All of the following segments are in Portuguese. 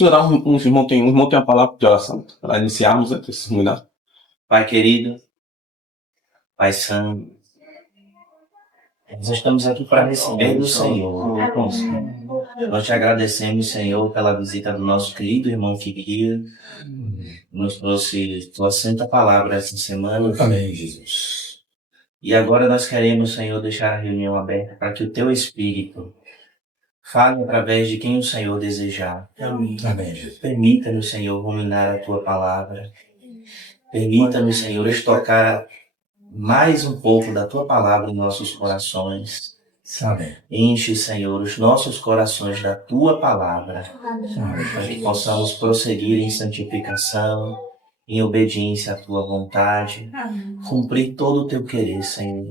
Orar, um irmão tem uma palavra de oração para iniciarmos a testemunhar. Pai querido, Pai Santo, nós estamos aqui para receber do Senhor. Nós te agradecemos, Senhor, pela visita do nosso querido irmão Fiquia. Nos trouxe tua santa palavra essa semana. Amém, Jesus. E agora nós queremos, Senhor, deixar a reunião aberta para que o teu Espírito fale através de quem o Senhor desejar. Amém. Amém, Jesus. Permita-nos, Senhor, ruminar a tua palavra. Permita-nos, Senhor, estocar mais um pouco da tua palavra em nossos corações. Amém. Enche, Senhor, os nossos corações da tua palavra, para que possamos prosseguir em santificação, em obediência à tua vontade, cumprir todo o teu querer, Senhor.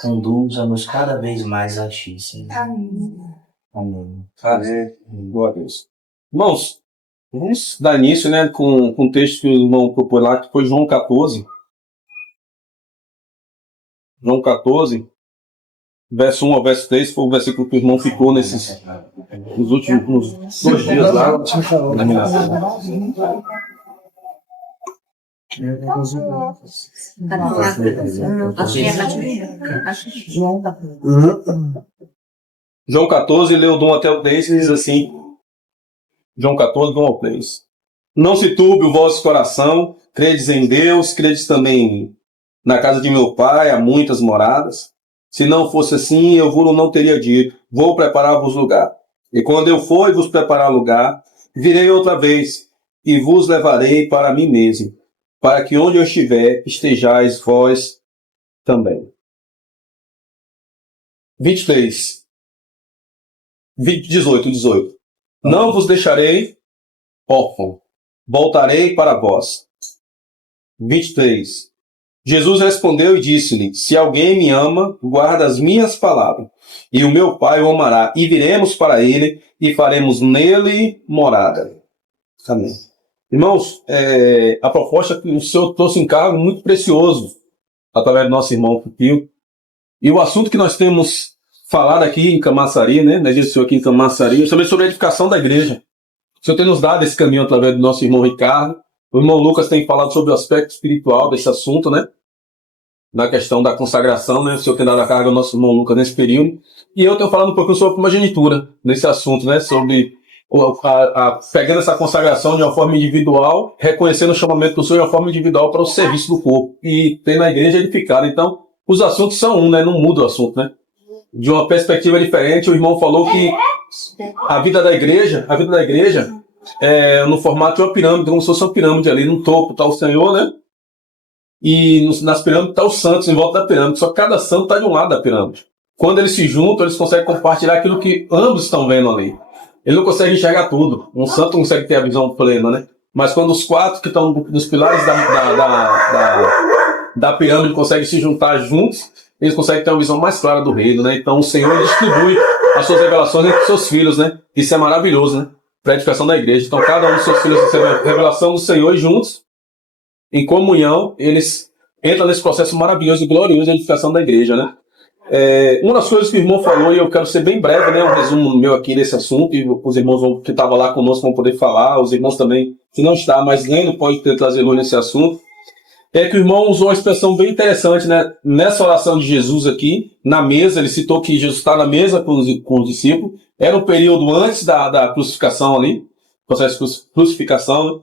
Conduza-nos cada vez mais a ti, Senhor. Amém. Amém. Boa Deus. Irmãos, vamos dar início, né, com o texto que o irmão propôs lá, que foi João 14. João 14, verso 1 ao verso 3, foi o versículo que o irmão ficou nos últimos 2 dias lá. João 14, leu do 1 até o 3, e diz assim, João 14, do 1 ao 3. Não se turbe o vosso coração, credes em Deus, credes também em mim. Na casa de meu pai há muitas moradas. Se não fosse assim, eu vos não teria dito, vou preparar-vos lugar. E quando eu for e vos preparar lugar, virei outra vez, e vos levarei para mim mesmo, para que onde eu estiver, estejais vós também. 18. Não vos deixarei órfão, voltarei para vós. 23. Jesus respondeu e disse-lhe, se alguém me ama, guarda as minhas palavras, e o meu Pai o amará, e viremos para ele, e faremos nele morada. Amém. Irmãos, a proposta que o Senhor trouxe em cargo muito precioso, através do nosso irmão Pupil. E o assunto que nós temos falado aqui em Camaçari, né, na igreja do Senhor aqui em Camaçari, também sobre a edificação da igreja. O Senhor tem nos dado esse caminho através do nosso irmão Ricardo. O irmão Lucas tem falado sobre o aspecto espiritual desse assunto, né? Na questão da consagração, né? O Senhor tem dado a carga ao nosso irmão Lucas nesse período. E eu tenho falado um pouquinho sobre a primogenitura nesse assunto, né? Sobre pegando essa consagração de uma forma individual, reconhecendo o chamamento do Senhor de uma forma individual para o serviço do corpo. E tem na igreja edificada. Então, os assuntos são um, né? Não muda o assunto, né? De uma perspectiva diferente, o irmão falou que a vida da igreja no formato de uma pirâmide, como se fosse uma pirâmide ali, no topo está o Senhor, né? E nas pirâmides estão os santos em volta da pirâmide, só que cada santo está de um lado da pirâmide. Quando eles se juntam, eles conseguem compartilhar aquilo que ambos estão vendo ali. Ele não consegue enxergar tudo, um santo não consegue ter a visão plena, né? Mas quando os 4 que estão nos pilares da pirâmide conseguem se juntar juntos, eles conseguem ter uma visão mais clara do reino, né? Então o Senhor distribui as suas revelações entre seus filhos, né? Isso é maravilhoso, né? Para a edificação da igreja. Então cada um dos seus filhos recebe a revelação do Senhor e juntos, em comunhão, eles entram nesse processo maravilhoso e glorioso de edificação da igreja, né? Uma das coisas que o irmão falou, e eu quero ser bem breve, né? Um resumo meu aqui desse assunto, e os irmãos que estavam lá conosco vão poder falar, os irmãos também, que não estão, mas lendo, pode trazer luz nesse assunto. É que o irmão usou uma expressão bem interessante, né? Nessa oração de Jesus aqui, na mesa, ele citou que Jesus está na mesa com os discípulos. Era um período antes da crucificação ali, processo de crucificação, né?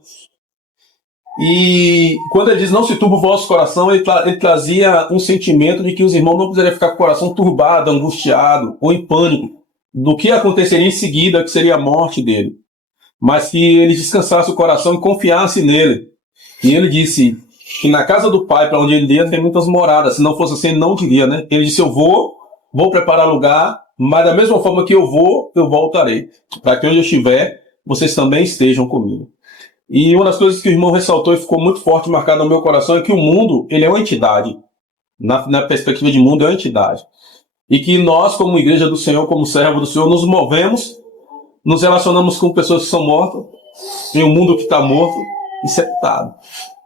E quando ele diz não se turbe o vosso coração, ele trazia um sentimento de que os irmãos não precisariam ficar com o coração turbado, angustiado ou em pânico do que aconteceria em seguida, que seria a morte dele. Mas que ele descansasse o coração e confiasse nele. E ele disse que na casa do Pai, para onde ele ia, tem muitas moradas. Se não fosse assim, ele não diria, né? Ele disse, eu vou preparar lugar, mas da mesma forma que eu vou, eu voltarei. Para que onde eu estiver, vocês também estejam comigo. E uma das coisas que o irmão ressaltou e ficou muito forte marcado no meu coração é que o mundo, ele é uma entidade. Na perspectiva de mundo, é uma entidade. E que nós, como igreja do Senhor, como servo do Senhor, nos movemos, nos relacionamos com pessoas que são mortas, em um mundo que está morto e sepultado.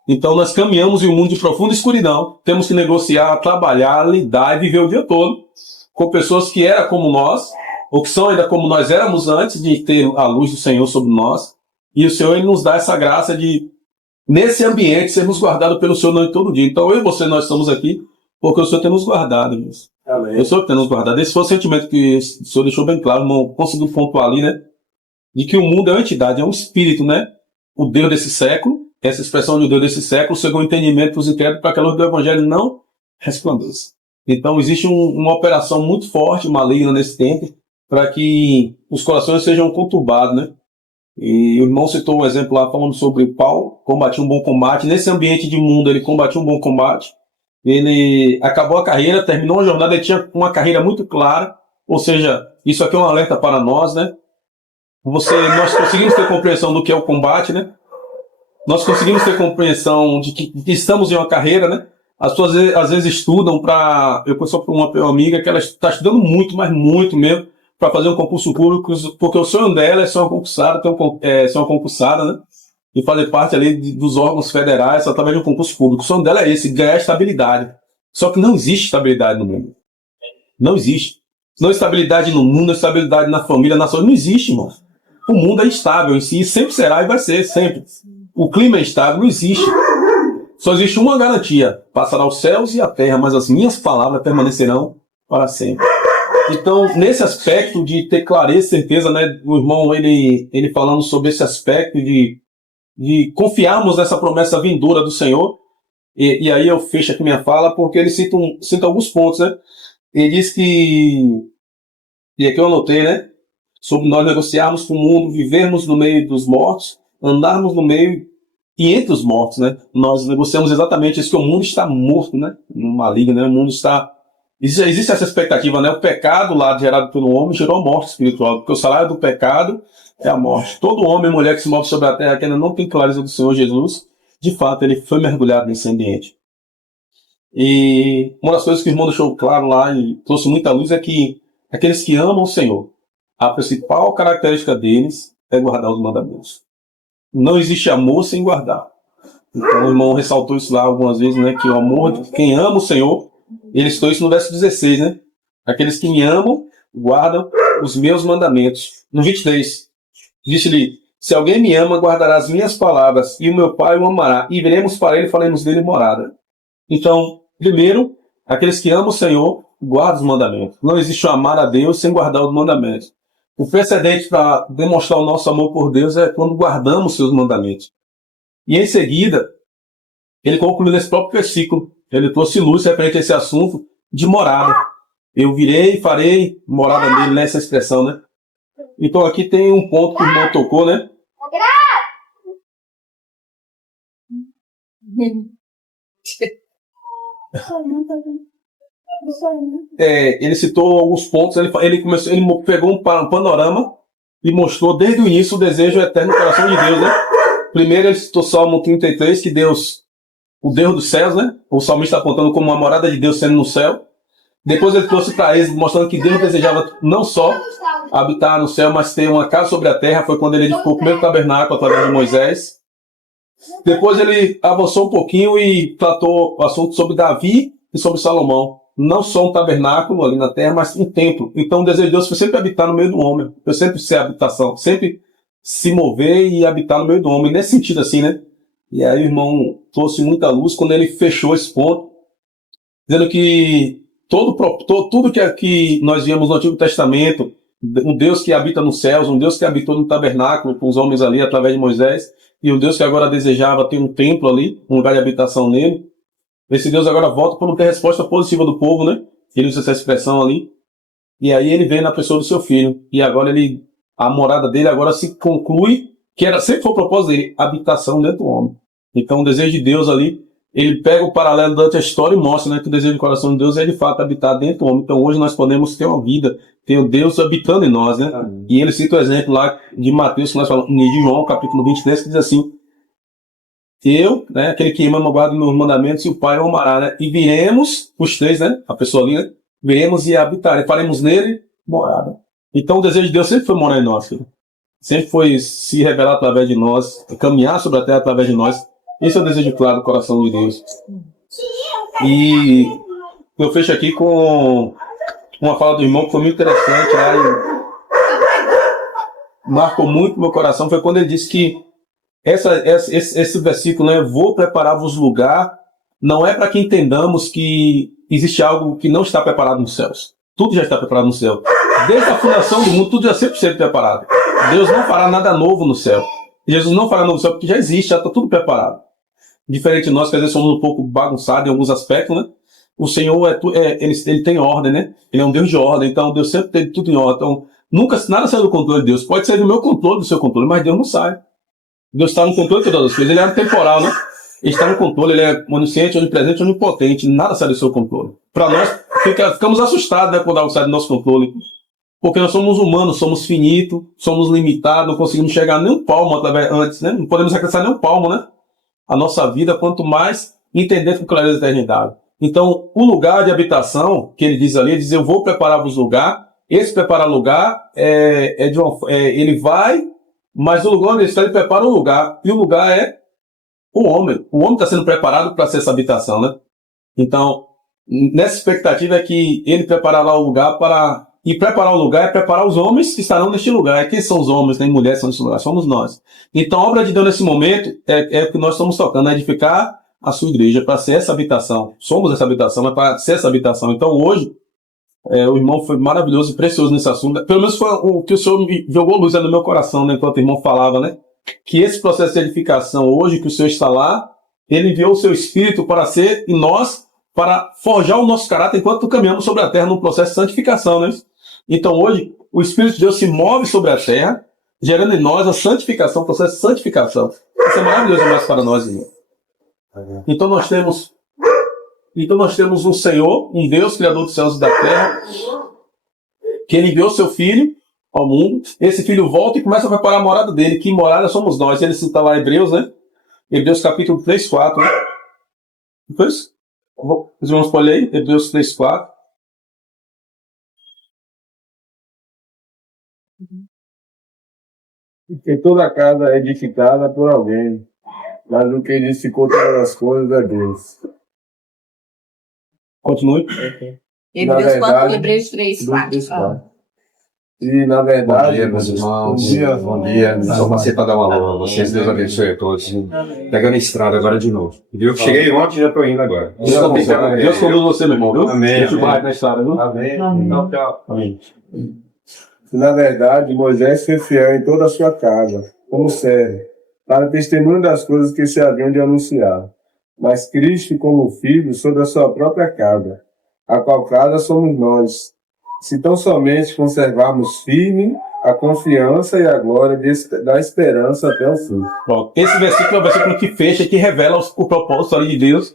Então nós caminhamos em um mundo de profunda escuridão, temos que negociar, trabalhar, lidar e viver o dia todo com pessoas que eram como nós, ou que são ainda como nós éramos antes de ter a luz do Senhor sobre nós. E o Senhor ele nos dá essa graça de, nesse ambiente, sermos guardados pelo Senhor noite todo dia. Então eu e você, nós estamos aqui porque o Senhor tem nos guardado, irmãos. Amém. O Senhor tem nos guardado. Esse foi o sentimento que o Senhor deixou bem claro, irmão, conseguiu pontuar ali, né? De que o mundo é uma entidade, é um espírito, né? O Deus desse século, essa expressão de o Deus desse século, segundo o entendimento dos incrédulos, para que a luz do Evangelho não resplandeça. Então existe uma operação muito forte, maligna nesse tempo, para que os corações sejam conturbados, né? E o irmão citou um exemplo lá falando sobre Paulo, combatia um bom combate. Nesse ambiente de mundo, ele combatia um bom combate. Ele acabou a carreira, terminou a jornada, ele tinha uma carreira muito clara. Ou seja, isso aqui é um alerta para nós, né? Nós conseguimos ter compreensão do que é o combate, né? Nós conseguimos ter compreensão de que estamos em uma carreira, né? As pessoas às vezes estudam para... Eu conheço uma amiga que ela está estudando muito, mas muito mesmo, para fazer um concurso público, porque o sonho dela é ser uma concursada, ser uma concursada, né? E fazer parte ali dos órgãos federais através de um concurso público. O sonho dela é esse, ganhar estabilidade. Só que não existe estabilidade no mundo. Não existe. Não estabilidade no mundo, estabilidade na família, na saúde. Não existe, irmão. O mundo é instável em si, sempre será e vai ser, sempre. O clima é instável, não existe. Só existe uma garantia: passará os céus e a terra, mas as minhas palavras permanecerão para sempre. Então, nesse aspecto de ter clareza e certeza, né, o irmão, ele falando sobre esse aspecto de confiarmos nessa promessa vindoura do Senhor, e aí eu fecho aqui minha fala, porque ele cita alguns pontos, né? Ele diz que, e aqui eu anotei, né, sobre nós negociarmos com o mundo, vivermos no meio dos mortos, andarmos no meio e entre os mortos, né? Nós negociamos exatamente isso, que o mundo está morto, né? No maligno, né? O mundo está... Existe essa expectativa, né? O pecado lá gerado pelo homem gerou a morte espiritual, porque o salário do pecado é a morte. Todo homem e mulher que se move sobre a terra que ainda não tem clareza do Senhor Jesus, de fato, ele foi mergulhado nesse ambiente. E uma das coisas que o irmão deixou claro lá e trouxe muita luz é que aqueles que amam o Senhor, a principal característica deles é guardar os mandamentos. Não existe amor sem guardar. Então o irmão ressaltou isso lá algumas vezes, né? Que o amor de quem ama o Senhor, ele citou isso no verso 16, né? Aqueles que me amam, guardam os meus mandamentos. No 23, disse-lhe: se alguém me ama, guardará as minhas palavras, e o meu Pai o amará, e viremos para ele e faremos dele morada. Então, primeiro, aqueles que amam o Senhor, guardam os mandamentos. Não existe amar a Deus sem guardar os mandamentos. O precedente para demonstrar o nosso amor por Deus é quando guardamos seus mandamentos. E em seguida, ele concluiu nesse próprio versículo, ele trouxe luz referente a esse assunto de morada. Eu virei e farei morada nele, nessa expressão, né? Então aqui tem um ponto que o irmão tocou, né? Ele citou alguns pontos, ele pegou um panorama e mostrou desde o início o desejo eterno do coração de Deus, né? Primeiro ele citou Salmo 33, que Deus, o Deus dos céus, né? O salmista está apontando como uma morada de Deus sendo no céu. Depois ele trouxe para eles, mostrando que Deus desejava não só habitar no céu, mas ter uma casa sobre a terra. Foi quando ele edificou o primeiro tabernáculo através de Moisés. Depois ele avançou um pouquinho e tratou o assunto sobre Davi e sobre Salomão. Não só um tabernáculo ali na terra, mas um templo. Então o desejo de Deus foi sempre habitar no meio do homem. Foi sempre ser habitação, sempre se mover e habitar no meio do homem. Nesse sentido assim, né? E aí o irmão trouxe muita luz quando ele fechou esse ponto, dizendo que tudo que nós vimos no Antigo Testamento, um Deus que habita nos céus, um Deus que habitou no tabernáculo com os homens ali através de Moisés, e um Deus que agora desejava ter um templo ali, um lugar de habitação nele. Esse Deus agora volta por não ter resposta positiva do povo, né? Ele usa essa expressão ali. E aí ele vem na pessoa do seu filho. E agora a morada dele agora se conclui, que sempre foi o propósito dele, habitação dentro do homem. Então o desejo de Deus ali, ele pega o paralelo durante a história e mostra, né, que o desejo do coração de Deus é de fato habitar dentro do homem. Então hoje nós podemos ter uma vida, ter o Deus habitando em nós, né? Amém. E ele cita o exemplo lá de Mateus, que nós falamos, de João, capítulo 23, que diz assim: eu, né, aquele que ama, guarda meus mandamentos, e o Pai o amará, né? E viremos, os três, né? A pessoa ali, né? Viremos e habitar, e faremos nele morada. Então o desejo de Deus sempre foi morar em nós, filho. Sempre foi se revelar através de nós, caminhar sobre a terra através de nós. Esse é o desejo claro do coração de Deus. E eu fecho aqui com uma fala do irmão que foi muito interessante lá marcou muito meu coração foi quando ele disse que esse versículo, né, vou preparar-vos lugar, não é para que entendamos que existe algo que não está preparado nos céus. Tudo já está preparado no céu. Desde a fundação do mundo, tudo já sempre esteve preparado. Deus não fará nada novo no céu. Jesus não fará novo no céu porque já existe, já está tudo preparado. Diferente de nós, que às vezes somos um pouco bagunçados em alguns aspectos, né? O Senhor, ele tem ordem, né? Ele é um Deus de ordem, então Deus sempre tem tudo em ordem. Então, nunca, nada sai do controle de Deus. Pode sair do meu controle, do seu controle, mas Deus não sai. Deus está no controle de todas as coisas. Ele é temporal, né? Ele está no controle, ele é onisciente, onipresente, onipotente. Nada sai do seu controle. Para nós, ficamos assustados, né, quando algo sai do nosso controle. Porque nós somos humanos, somos finitos, somos limitados, não conseguimos chegar nem um palmo antes, né? Não podemos acrescentar nem um palmo, né? A nossa vida, quanto mais entender com clareza a eternidade. Então, o lugar de habitação, que ele diz ali, ele diz, eu vou preparar-vos lugar. Esse preparar lugar, ele vai, mas o lugar onde ele está, ele prepara o lugar. E o lugar é o homem. O homem está sendo preparado para ser essa habitação, né? Então, nessa expectativa é que ele preparará o lugar para... E preparar o lugar é preparar os homens que estarão neste lugar. E quem são os homens, né? E mulheres que estão neste lugar? Somos nós. Então, a obra de Deus nesse momento é o que nós estamos tocando, é edificar a sua igreja para ser essa habitação. Somos essa habitação, mas para ser essa habitação. Então, hoje, o irmão foi maravilhoso e precioso nesse assunto. Pelo menos foi o que o Senhor me jogou luz no meu coração, né? Enquanto o irmão falava, né? Que esse processo de edificação hoje, que o Senhor está lá, ele enviou o seu Espírito para ser em nós, para forjar o nosso caráter enquanto caminhamos sobre a terra num processo de santificação, né? Então hoje, o Espírito de Deus se move sobre a terra, gerando em nós a santificação, o processo de santificação. Isso é maravilhoso demais para nós, irmão. Então nós temos um Senhor, um Deus, Criador dos céus e da terra, que ele enviou seu Filho ao mundo. Esse Filho volta e começa a preparar a morada dele. Que morada somos nós. Ele cita lá Hebreus, né? Hebreus capítulo 3, 4. Né? Depois, os irmãos podem ler aí, Hebreus 3, 4. Porque toda casa é edificada por alguém, mas o que edificou todas as coisas é Deus. Continue. Hebreus Na 4, verdade, Hebreus 3, 4. E na verdade, Bom dia, meus irmãos. Bom dia. Bom dia. Só passei para dar uma alô a vocês. Deus abençoe a todos. Pegando a estrada agora de novo. Viu? Cheguei ontem e já estou indo agora. Deus conduz você, meu irmão, viu? Amém. Deixa o barco na estrada, viu? Amém. Então, tchau. Amém. Na verdade, Moisés foi fiel em toda a sua casa, como servo, para testemunho das coisas que se haviam de anunciar. Mas Cristo, como filho, sobre a sua própria casa, a qual casa somos nós, se tão somente conservarmos firme a confiança e a glória da esperança até o fim. Bom, esse versículo é o versículo que fecha e que revela o propósito ali de Deus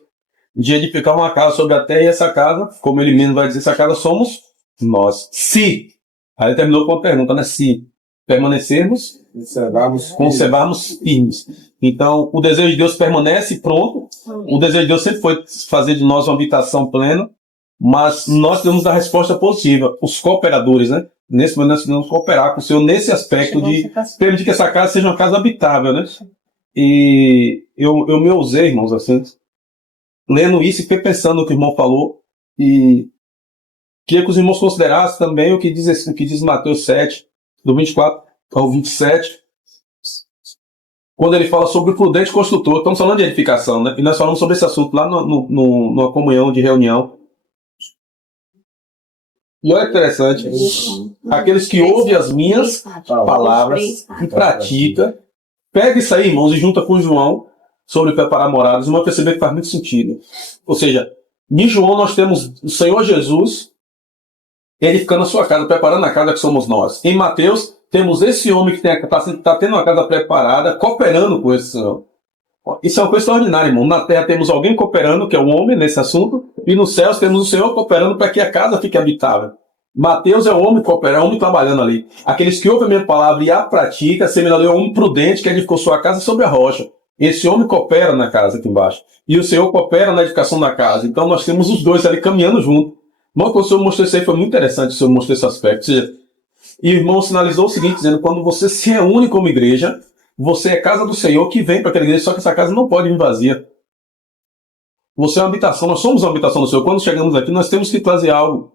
de edificar uma casa sobre a terra, e essa casa, como ele mesmo vai dizer, essa casa somos nós. Se, aí ele terminou com a pergunta, né? Se permanecermos, conservarmos firmes. Então, o desejo de Deus permanece pronto. O desejo de Deus sempre foi fazer de nós uma habitação plena, mas nós temos a resposta positiva. Os cooperadores, né? Nesse momento nós devemos cooperar com o Senhor nesse aspecto de permitir que essa casa seja uma casa habitável, né? E eu me ousei, irmãos, assim, lendo isso e fiquei pensando no que o irmão falou, e queria que os irmãos considerassem também o que diz Mateus 7, do 24 ao 27, quando ele fala sobre o prudente construtor. Estamos falando de edificação, né? E nós falamos sobre esse assunto lá numa comunhão de reunião. E olha que interessante, aqueles que ouvem as minhas palavras e praticam, pega isso aí, irmãos, e junta com João sobre preparar moradas, e vão perceber que faz muito sentido. Ou seja, em João nós temos o Senhor Jesus, ele ficando na sua casa, preparando a casa que somos nós. Em Mateus, temos esse homem que está tendo uma casa preparada, cooperando com esse Senhor. Isso é uma coisa extraordinária, irmão. Na terra temos alguém cooperando, que é o homem nesse assunto, e nos céus temos o Senhor cooperando para que a casa fique habitável. Mateus é o homem cooperando, é o homem trabalhando ali. Aqueles que ouvem a minha palavra e a praticam, semelhante ao homem prudente que edificou sua casa sobre a rocha. Esse homem coopera na casa aqui embaixo. E o Senhor coopera na edificação da casa. Então nós temos os dois ali caminhando junto. Irmão, quando o Senhor mostrou isso aí, foi muito interessante o Senhor mostrou esse aspecto. Ou seja, e o irmão sinalizou o seguinte, dizendo, quando você se reúne como igreja, você é casa do Senhor que vem para aquela igreja, só que essa casa não pode vir vazia. Você é uma habitação, nós somos uma habitação do Senhor. Quando chegamos aqui, nós temos que trazer algo.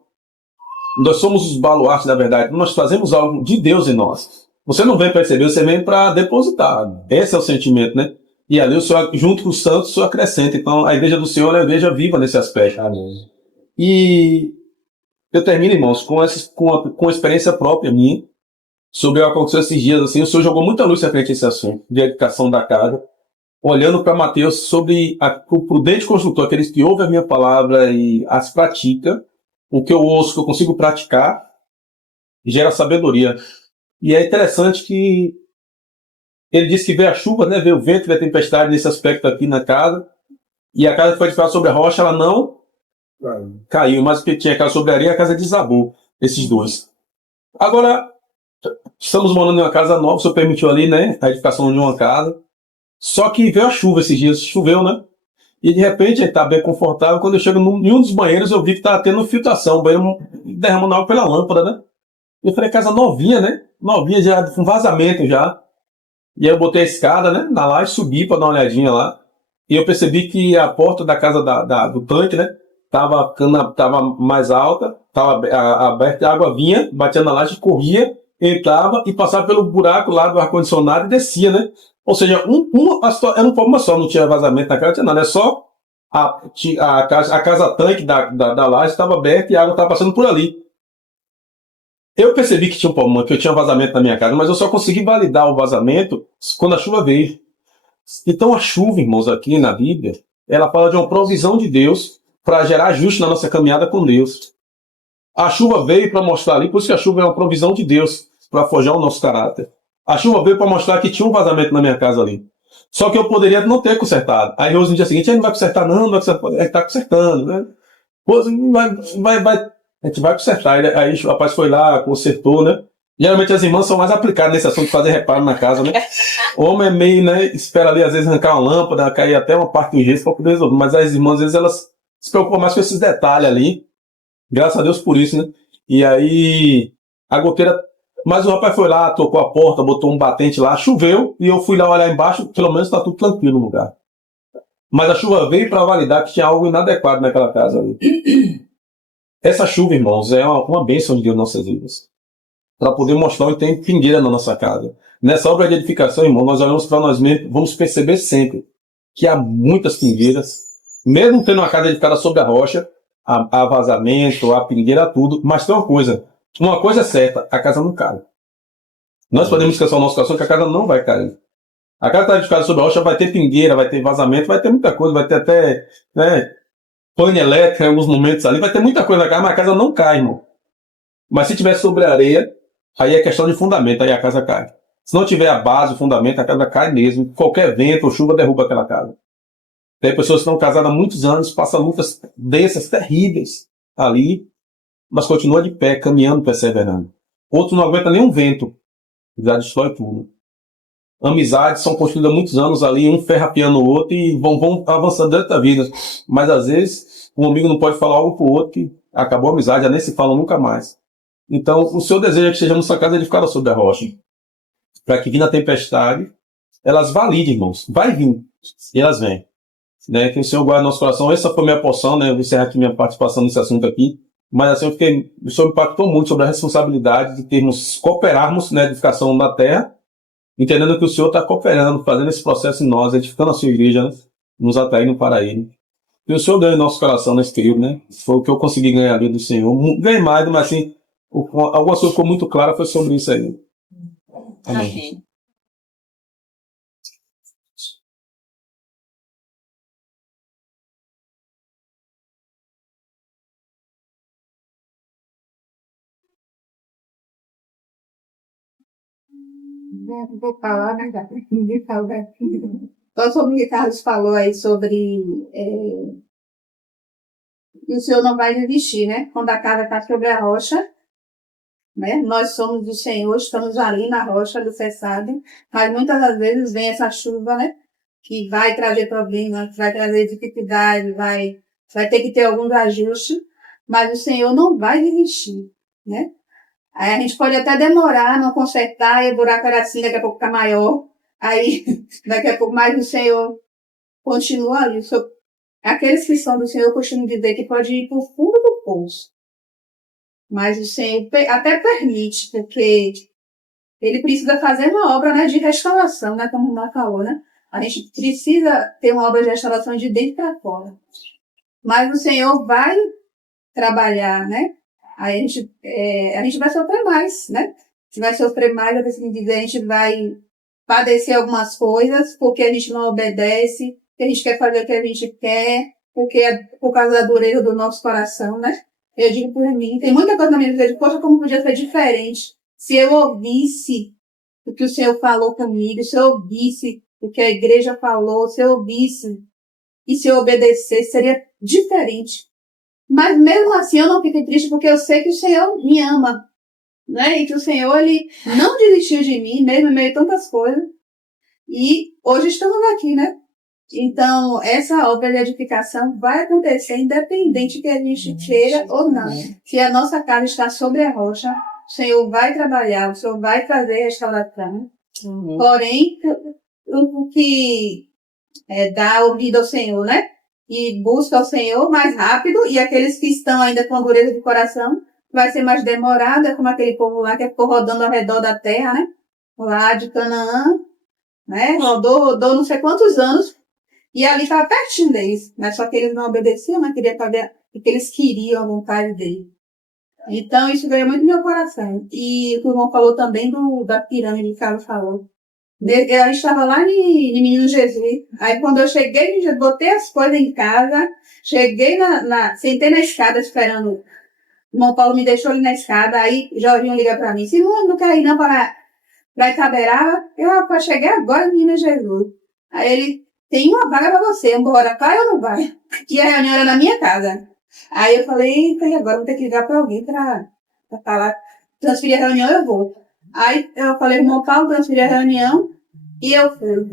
Nós somos os baluartes da verdade. Nós trazemos algo de Deus em nós. Você não vem para receber, você vem para depositar. Esse é o sentimento, né? E ali o Senhor, junto com os santos, o Senhor acrescenta. Então, a igreja do Senhor é a igreja viva nesse aspecto. Amém. E eu termino, irmãos, com a experiência própria minha, sobre o que aconteceu esses dias. Assim, o Senhor jogou muita luz referente a esse assunto, de edificação da casa, olhando para Mateus sobre o prudente construtor, aqueles que ouvem a minha palavra e as praticam, o que eu ouço, que eu consigo praticar, gera sabedoria. E é interessante que ele disse que veio a chuva, né, veio o vento, veio a tempestade nesse aspecto aqui na casa, e a casa que foi edificada sobre a rocha, ela não caiu, mas porque tinha casa sobre a areia, a casa desabou, esses dois. Agora, estamos morando em uma casa nova, o Senhor permitiu ali, né, a edificação de uma casa, só que veio a chuva esses dias, choveu, né, e de repente ele tá bem confortável, quando eu chego em um dos banheiros, eu vi que tá tendo filtração, o banheiro derramando água pela lâmpada, né. Eu falei, casa novinha, né, novinha, já com vazamento já. E aí eu botei a escada, né, na laje, subi para dar uma olhadinha lá. E eu percebi que a porta da casa do tanque, né, tava mais alta, tava aberta, a água vinha, batia na laje, corria, entrava e passava pelo buraco lá do ar-condicionado e descia, né? Ou seja, era um problema só, não tinha vazamento na casa, não tinha nada, é só a casa tanque da laje estava aberta e a água estava passando por ali. Eu percebi que tinha um problema, que eu tinha vazamento na minha casa, mas eu só consegui validar o vazamento quando a chuva veio. Então a chuva, irmãos, aqui na Bíblia, ela fala de uma provisão de Deus para gerar ajuste na nossa caminhada com Deus. A chuva veio para mostrar ali, por isso que a chuva é uma provisão de Deus para forjar o nosso caráter. A chuva veio para mostrar que tinha um vazamento na minha casa ali. Só que eu poderia não ter consertado. Aí hoje no dia seguinte, ele não vai consertar não vai consertar, ele está consertando, né? Pô, a gente vai consertar. Aí o rapaz foi lá, consertou, né? Geralmente as irmãs são mais aplicadas nesse assunto de fazer reparo na casa, né? O homem é meio, né? Espera ali, às vezes, arrancar uma lâmpada, cair até uma parte do gesso para poder resolver. Mas as irmãs, às vezes, elas se preocupam mais com esses detalhes ali. Graças a Deus por isso, né? E aí, a goteira. Mas o rapaz foi lá, tocou a porta, botou um batente lá, choveu, e eu fui lá olhar embaixo, pelo menos está tudo tranquilo no lugar. Mas a chuva veio para validar que tinha algo inadequado naquela casa ali. Essa chuva, irmãos, é uma bênção de Deus nas nossas vidas. Para poder mostrar onde tem pingueira na nossa casa. Nessa obra de edificação, irmão, nós olhamos para nós mesmos, vamos perceber sempre que há muitas pingueiras, mesmo tendo uma casa edificada sobre a rocha, há vazamento, há pingueira, tudo, mas tem uma coisa é certa, a casa não cai. Nós podemos descansar o nosso coração que a casa não vai cair. A casa está edificada sobre a rocha, vai ter pingueira, vai ter vazamento, vai ter muita coisa, vai ter até, né, pane elétrica em alguns momentos ali, vai ter muita coisa na casa, mas a casa não cai, irmão. Mas se tiver sobre a areia, aí é questão de fundamento, aí a casa cai. Se não tiver a base, o fundamento, a casa cai mesmo. Qualquer vento ou chuva derruba aquela casa. Tem pessoas que estão casadas há muitos anos, passam lutas densas, terríveis ali, mas continuam de pé, caminhando, perseverando. Outros não aguentam nem um vento, já destrói tudo. Amizades são construídas há muitos anos ali, um ferrapeando o outro e vão avançando dentro da vida. Mas às vezes, um amigo não pode falar algo pro outro que acabou a amizade, já nem se falam nunca mais. Então, o seu desejo é que seja na sua casa edificada sobre a rocha. Para que vindo a tempestade, elas validem, irmãos. Vai vir. E elas vêm. Né? Que o Senhor guarde nosso coração. Essa foi a minha porção, né? Eu vou encerrar aqui minha participação nesse assunto aqui. Mas assim, o Senhor me impactou muito sobre a responsabilidade de cooperarmos na edificação da terra, entendendo que o Senhor está cooperando, fazendo esse processo em nós, edificando a sua igreja, né? Nos atraindo para Ele. E o Senhor ganha nosso coração nesse período, né? Foi o que eu consegui ganhar ali do Senhor. Ganhei mais, mas assim, alguma coisa ficou muito clara foi sobre isso aí. Amém. Vou falar, né? Ninguém falou. Então, sobre o que o Carlos falou aí sobre que o Senhor não vai desistir, né? Quando a casa está sobre a rocha, né? Nós somos do Senhor, estamos ali na rocha do cessado, mas muitas das vezes vem essa chuva, né? Que vai trazer problemas, vai trazer dificuldade, vai ter que ter alguns ajustes, mas o Senhor não vai desistir, né? Aí a gente pode até demorar, não consertar, e o buraco era assim, daqui a pouco fica maior, aí daqui a pouco mais o Senhor continua ali. Aqueles que são do Senhor, eu costumo dizer que pode ir para o fundo do poço, mas o Senhor até permite, porque ele precisa fazer uma obra, né, de restauração, né, como o Mar falou, né? A gente precisa ter uma obra de restauração de dentro para fora. Mas o Senhor vai trabalhar, né? Aí a gente vai sofrer mais, né? A gente vai sofrer mais, assim dizer, a gente vai padecer algumas coisas porque a gente não obedece, porque a gente quer fazer o que a gente quer, porque é por causa da dureza do nosso coração, né? Eu digo por mim, tem muita coisa na minha vida de, poxa, como podia ser diferente se eu ouvisse o que o Senhor falou comigo, se eu ouvisse o que a igreja falou, se eu ouvisse e se eu obedecesse, seria diferente. Mas mesmo assim eu não fiquei triste porque eu sei que o Senhor me ama, né? E que o Senhor, ele não desistiu de mim, mesmo em meio a tantas coisas. E hoje estamos aqui, né? Então, essa obra de edificação vai acontecer independente que a gente queira ou não. Se a nossa casa está sobre a rocha, o Senhor vai trabalhar, o Senhor vai fazer restauração. Porém, o que dá ouvido ao Senhor, né? E busca o Senhor mais rápido, e aqueles que estão ainda com a dureza de coração, vai ser mais demorado, é como aquele povo lá que ficou rodando ao redor da terra, né? Lá de Canaã, né? Rodou não sei quantos anos, e ali estava pertinho deles, mas só que eles não obedeciam, não queriam fazer o que eles queriam, a vontade dele. Então, isso ganhou muito no meu coração. E o que o irmão falou também da pirâmide que o Carlos falou. Eu estava lá em Menino Jesus. Aí quando eu cheguei, botei as coisas em casa, cheguei sentei na escada esperando. O irmão Paulo me deixou ali na escada, aí Jorginho liga pra mim, Simone, não quer ir não para Itaberaba? Eu cheguei agora em Menino Jesus. Aí ele, tem uma vaga pra você, embora, vai ou não vai? E a reunião era na minha casa. Aí eu falei, eita, e agora vou ter que ligar pra alguém pra falar, transferir a reunião, eu vou. Aí eu falei, irmão Paulo, transferir a reunião, e eu fui.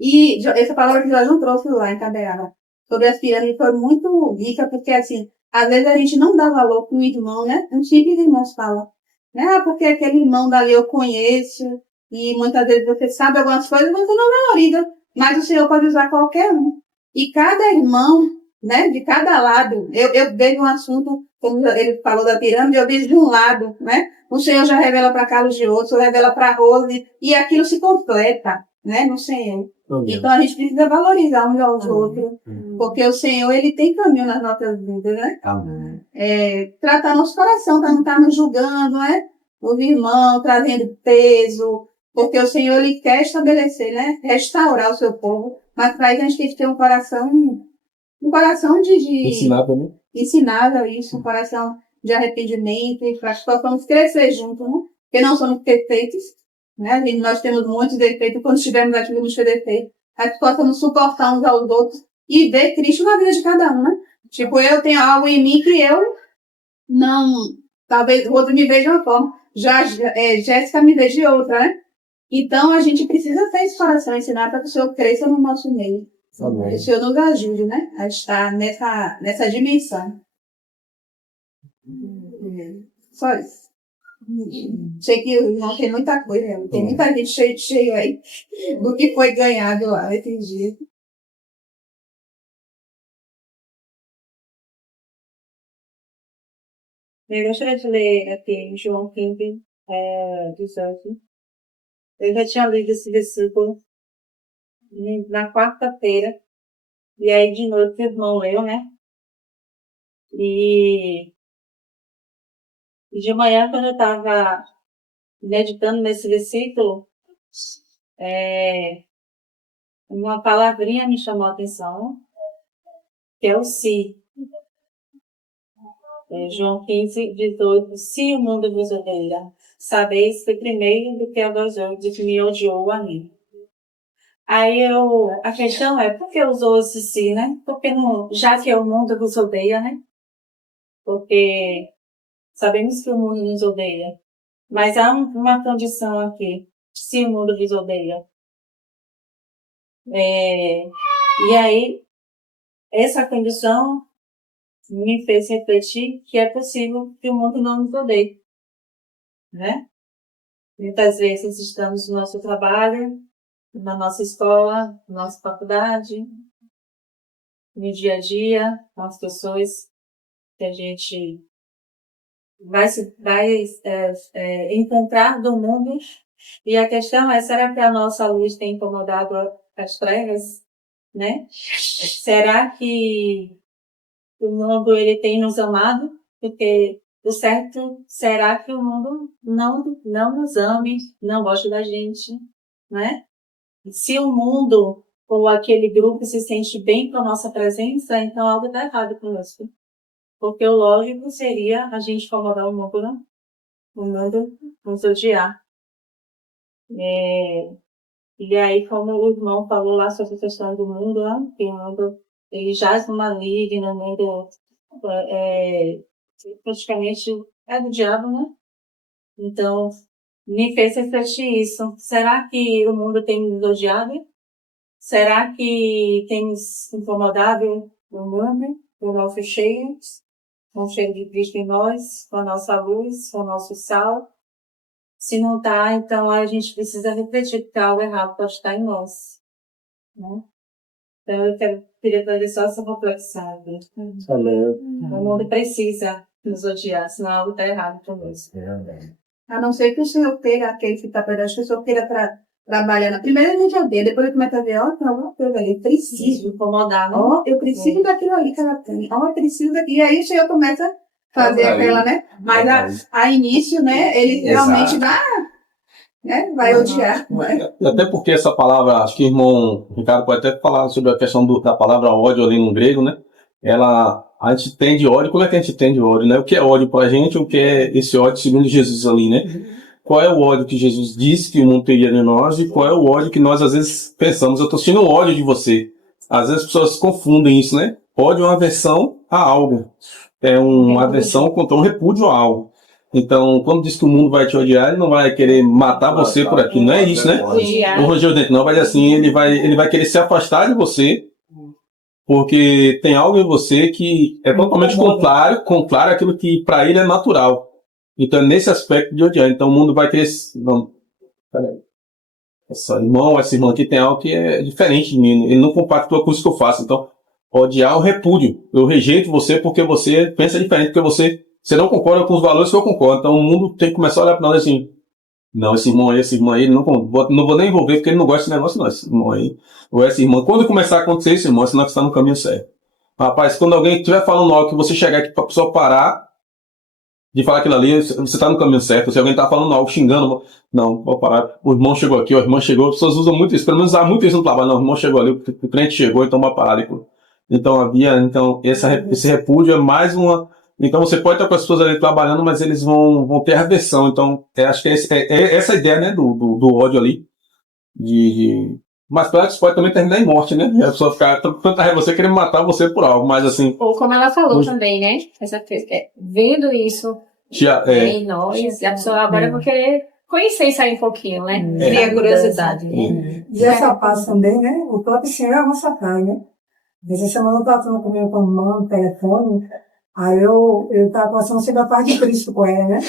E essa palavra que o Jorge trouxe lá em Itaberaba, sobre as pirâmides, foi muito rica, porque assim, às vezes a gente não dá valor para o irmão, né? Não sei o que os irmãos falam. Né? Ah, porque aquele irmão dali eu conheço, e muitas vezes você sabe algumas coisas, mas você não valoriza. Mas o Senhor pode usar qualquer um. E cada irmão, né, de cada lado, eu vejo um assunto, como ele falou da pirâmide, eu vejo de um lado, né? O Senhor já revela para Carlos de outro, revela para Rose, e aquilo se completa, né, no Senhor. Então a gente precisa valorizar uns aos outros, porque o Senhor, ele tem caminho nas nossas vidas, né? Tratar nosso coração, para não estar nos julgando, né? Os irmãos trazendo peso, porque o Senhor, ele quer estabelecer, né? Restaurar o seu povo, mas para isso a gente tem que ter um coração de Ensinado, né? ensinável, isso, um coração de arrependimento, e para que possamos crescer juntos, né? Porque não somos perfeitos, né? Nós temos muitos defeitos, quando estivermos aqui, vamos ter defeitos. Mas possamos suportar uns aos outros e ver Cristo na vida de cada um, né? Tipo, eu tenho algo em mim que eu não... Talvez o outro me veja de uma forma. Já Jéssica me veja de outra, né? Então, a gente precisa ter esse coração ensinado para que o Senhor cresça no nosso meio. Amém. Que o Senhor nos ajude, né? A estar nessa dimensão. Só isso. Sei que não tem muita coisa, né? Tem muita gente cheio aí do que foi ganhado lá nesse dia. Eu gostaria de ler aqui João 15, 18. Eu já tinha lido esse versículo na quarta-feira, e aí de noite o irmão leu, né? E de manhã, quando eu estava meditando nesse versículo, uma palavrinha me chamou a atenção, que é o se. João 15, 18. Se o mundo vos odeia, sabeis que primeiro do que a vós outros me odiou a mim. Aí a questão é, por que usou esse se, né? Porque não, já que o mundo vos odeia, né? Porque sabemos que o mundo nos odeia. Mas há uma condição aqui, se o mundo vos odeia. E aí, essa condição me fez refletir que é possível que o mundo não nos odeie, né? Muitas vezes estamos no nosso trabalho, na nossa escola, na nossa faculdade, no dia a dia, com as pessoas que a gente encontrar do mundo. E a questão é, será que a nossa luz tem incomodado as trevas, né? Será que o mundo ele tem nos amado? Porque o certo será que o mundo não nos ame, não gosta da gente, né? Se o mundo ou aquele grupo se sente bem com a nossa presença, então algo está errado conosco. Porque o lógico seria a gente incomodar o mundo, né? O mundo nos odiar. E aí, como o irmão falou lá sobre a questão do mundo, né? Que o mundo ele jaz no maligno, o mundo praticamente é do diabo, né? Então, me fez refletir isso. Será que o mundo tem nos odiado? Será que tem nos incomodado o mundo, o nosso cheio, com o cheiro de Cristo em nós, com a nossa luz, com o nosso sal? Se não está, então a gente precisa refletir que algo errado pode estar em nós, né? Então eu queria trazer só essa reflexão. O mundo precisa nos odiar, senão algo está errado conosco. A não ser que o senhor queira, aquele que está perto, que o senhor queira trabalhar na primeira gente odeia, depois ele começa a ver, ó, não, eu preciso. Incomodar, né? Ó, eu preciso daquilo ali que ela tem. Ó, eu preciso daquilo. E aí o senhor começa a fazer aquela, né? Mas a início, né, ele realmente vai odiar. Até porque essa palavra, acho que o irmão Ricardo pode até falar sobre a questão da palavra ódio ali no grego, né? A gente tende ódio, como é que a gente tende ódio, né? O que é ódio pra gente, o que é esse ódio segundo Jesus ali, né? Qual é o ódio que Jesus disse que o mundo teria de nós e qual é o ódio que nós às vezes pensamos, eu tô sentindo ódio de você. Às vezes as pessoas confundem isso, né? Ódio é uma aversão a algo. É uma aversão contra um repúdio a algo. Então, quando diz que o mundo vai te odiar, ele não vai querer matar você por aqui. Não é isso, né? O Rogério Dente não vai dizer assim, ele vai querer se afastar de você, porque tem algo em você que é totalmente contrário àquilo que para ele é natural. Então, é nesse aspecto de odiar. Então, o mundo vai querer... Não, peraí. Essa irmã aqui tem algo que é diferente de mim. Ele não compactua com isso que eu faço. Então, odiar é o repúdio. Eu rejeito você porque você pensa diferente, porque você não concorda com os valores que eu concordo. Então, o mundo tem que começar a olhar para nós assim... Não, esse irmão aí, não vou nem envolver porque ele não gosta desse negócio, não. Esse irmão aí, ou essa irmã. Quando começar a acontecer isso, irmão, senão que está no caminho certo. Rapaz, quando alguém estiver falando algo que você chegar aqui para a pessoa parar de falar aquilo ali, você está no caminho certo. Se alguém está falando algo, xingando, não, vou parar. O irmão chegou aqui, o irmão chegou. As pessoas usam muito isso, pelo menos usam muito isso no trabalho. Não, o irmão chegou ali, o crente chegou, então vou parar ali. Então esse repúdio é mais uma. Então você pode estar com as pessoas ali trabalhando, mas eles vão ter aversão. Então, acho que é essa a ideia, né, do ódio ali. Mas claro que isso pode também terminar em morte, né? A pessoa ficar tanta raiva você querendo matar você por algo, mas assim. Ou como ela falou também, né? Vendo isso em nós, e a pessoa agora vai querer conhecer isso aí um pouquinho, né? Cria curiosidade. E essa paz também, né? O próprio Senhor é a nossa paz, né? Essa semana eu estava falando comigo com a irmã no telefone, aí eu estava passando sobre a paz de Cristo com ela, né?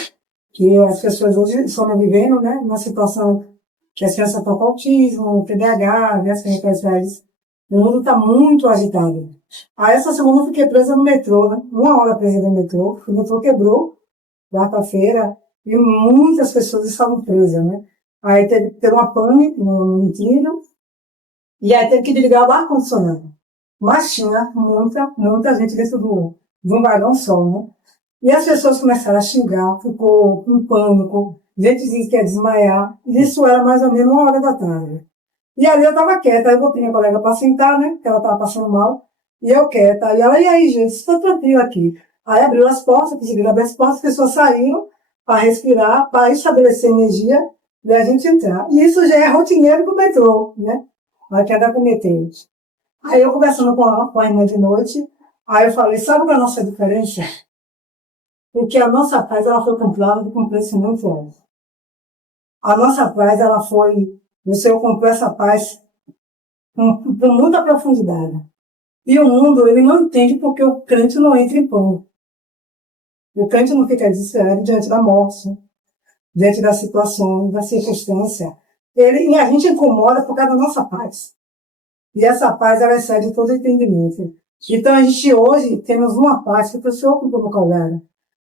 Que as pessoas hoje estão vivendo, né? Uma situação que as crianças estão com autismo, TDAH, né? As crianças, o mundo está muito agitado. Aí essa semana eu fiquei presa no metrô, né? 1 hora presa no metrô. O metrô quebrou, quarta-feira, e muitas pessoas estavam presas, né? Aí teve uma pane no trilho, e aí teve que desligar o ar-condicionado. Mas tinha muita gente dentro de um vagão só, né? E as pessoas começaram a xingar, ficou um pânico, gente disse que ia desmaiar. Isso era mais ou menos 1 hora da tarde. E ali eu estava quieta, aí eu botei minha colega para sentar, né? Porque ela estava passando mal. E eu quieta. E ela, e aí, gente, estou tranquila aqui. Aí abriu as portas, pediram abrir as portas, as pessoas saíram para respirar, para estabelecer energia e a gente entrar. E isso já é rotineiro do metrô, né? Aqui é da Cometente. Aí eu conversando com a irmã de noite, aí eu falei, sabe qual é a nossa diferença? Porque a nossa paz, ela foi comprada com preço muito alto. A nossa paz, ela foi, o Senhor comprou essa paz com muita profundidade. E o mundo, ele não entende porque o crente não entra em pânico. O crente não fica desesperado diante da morte, diante da situação, da circunstância. E a gente incomoda por causa da nossa paz. E essa paz, ela excede de todo entendimento. Então, a gente hoje temos uma paz que o Senhor comprou no Calvário.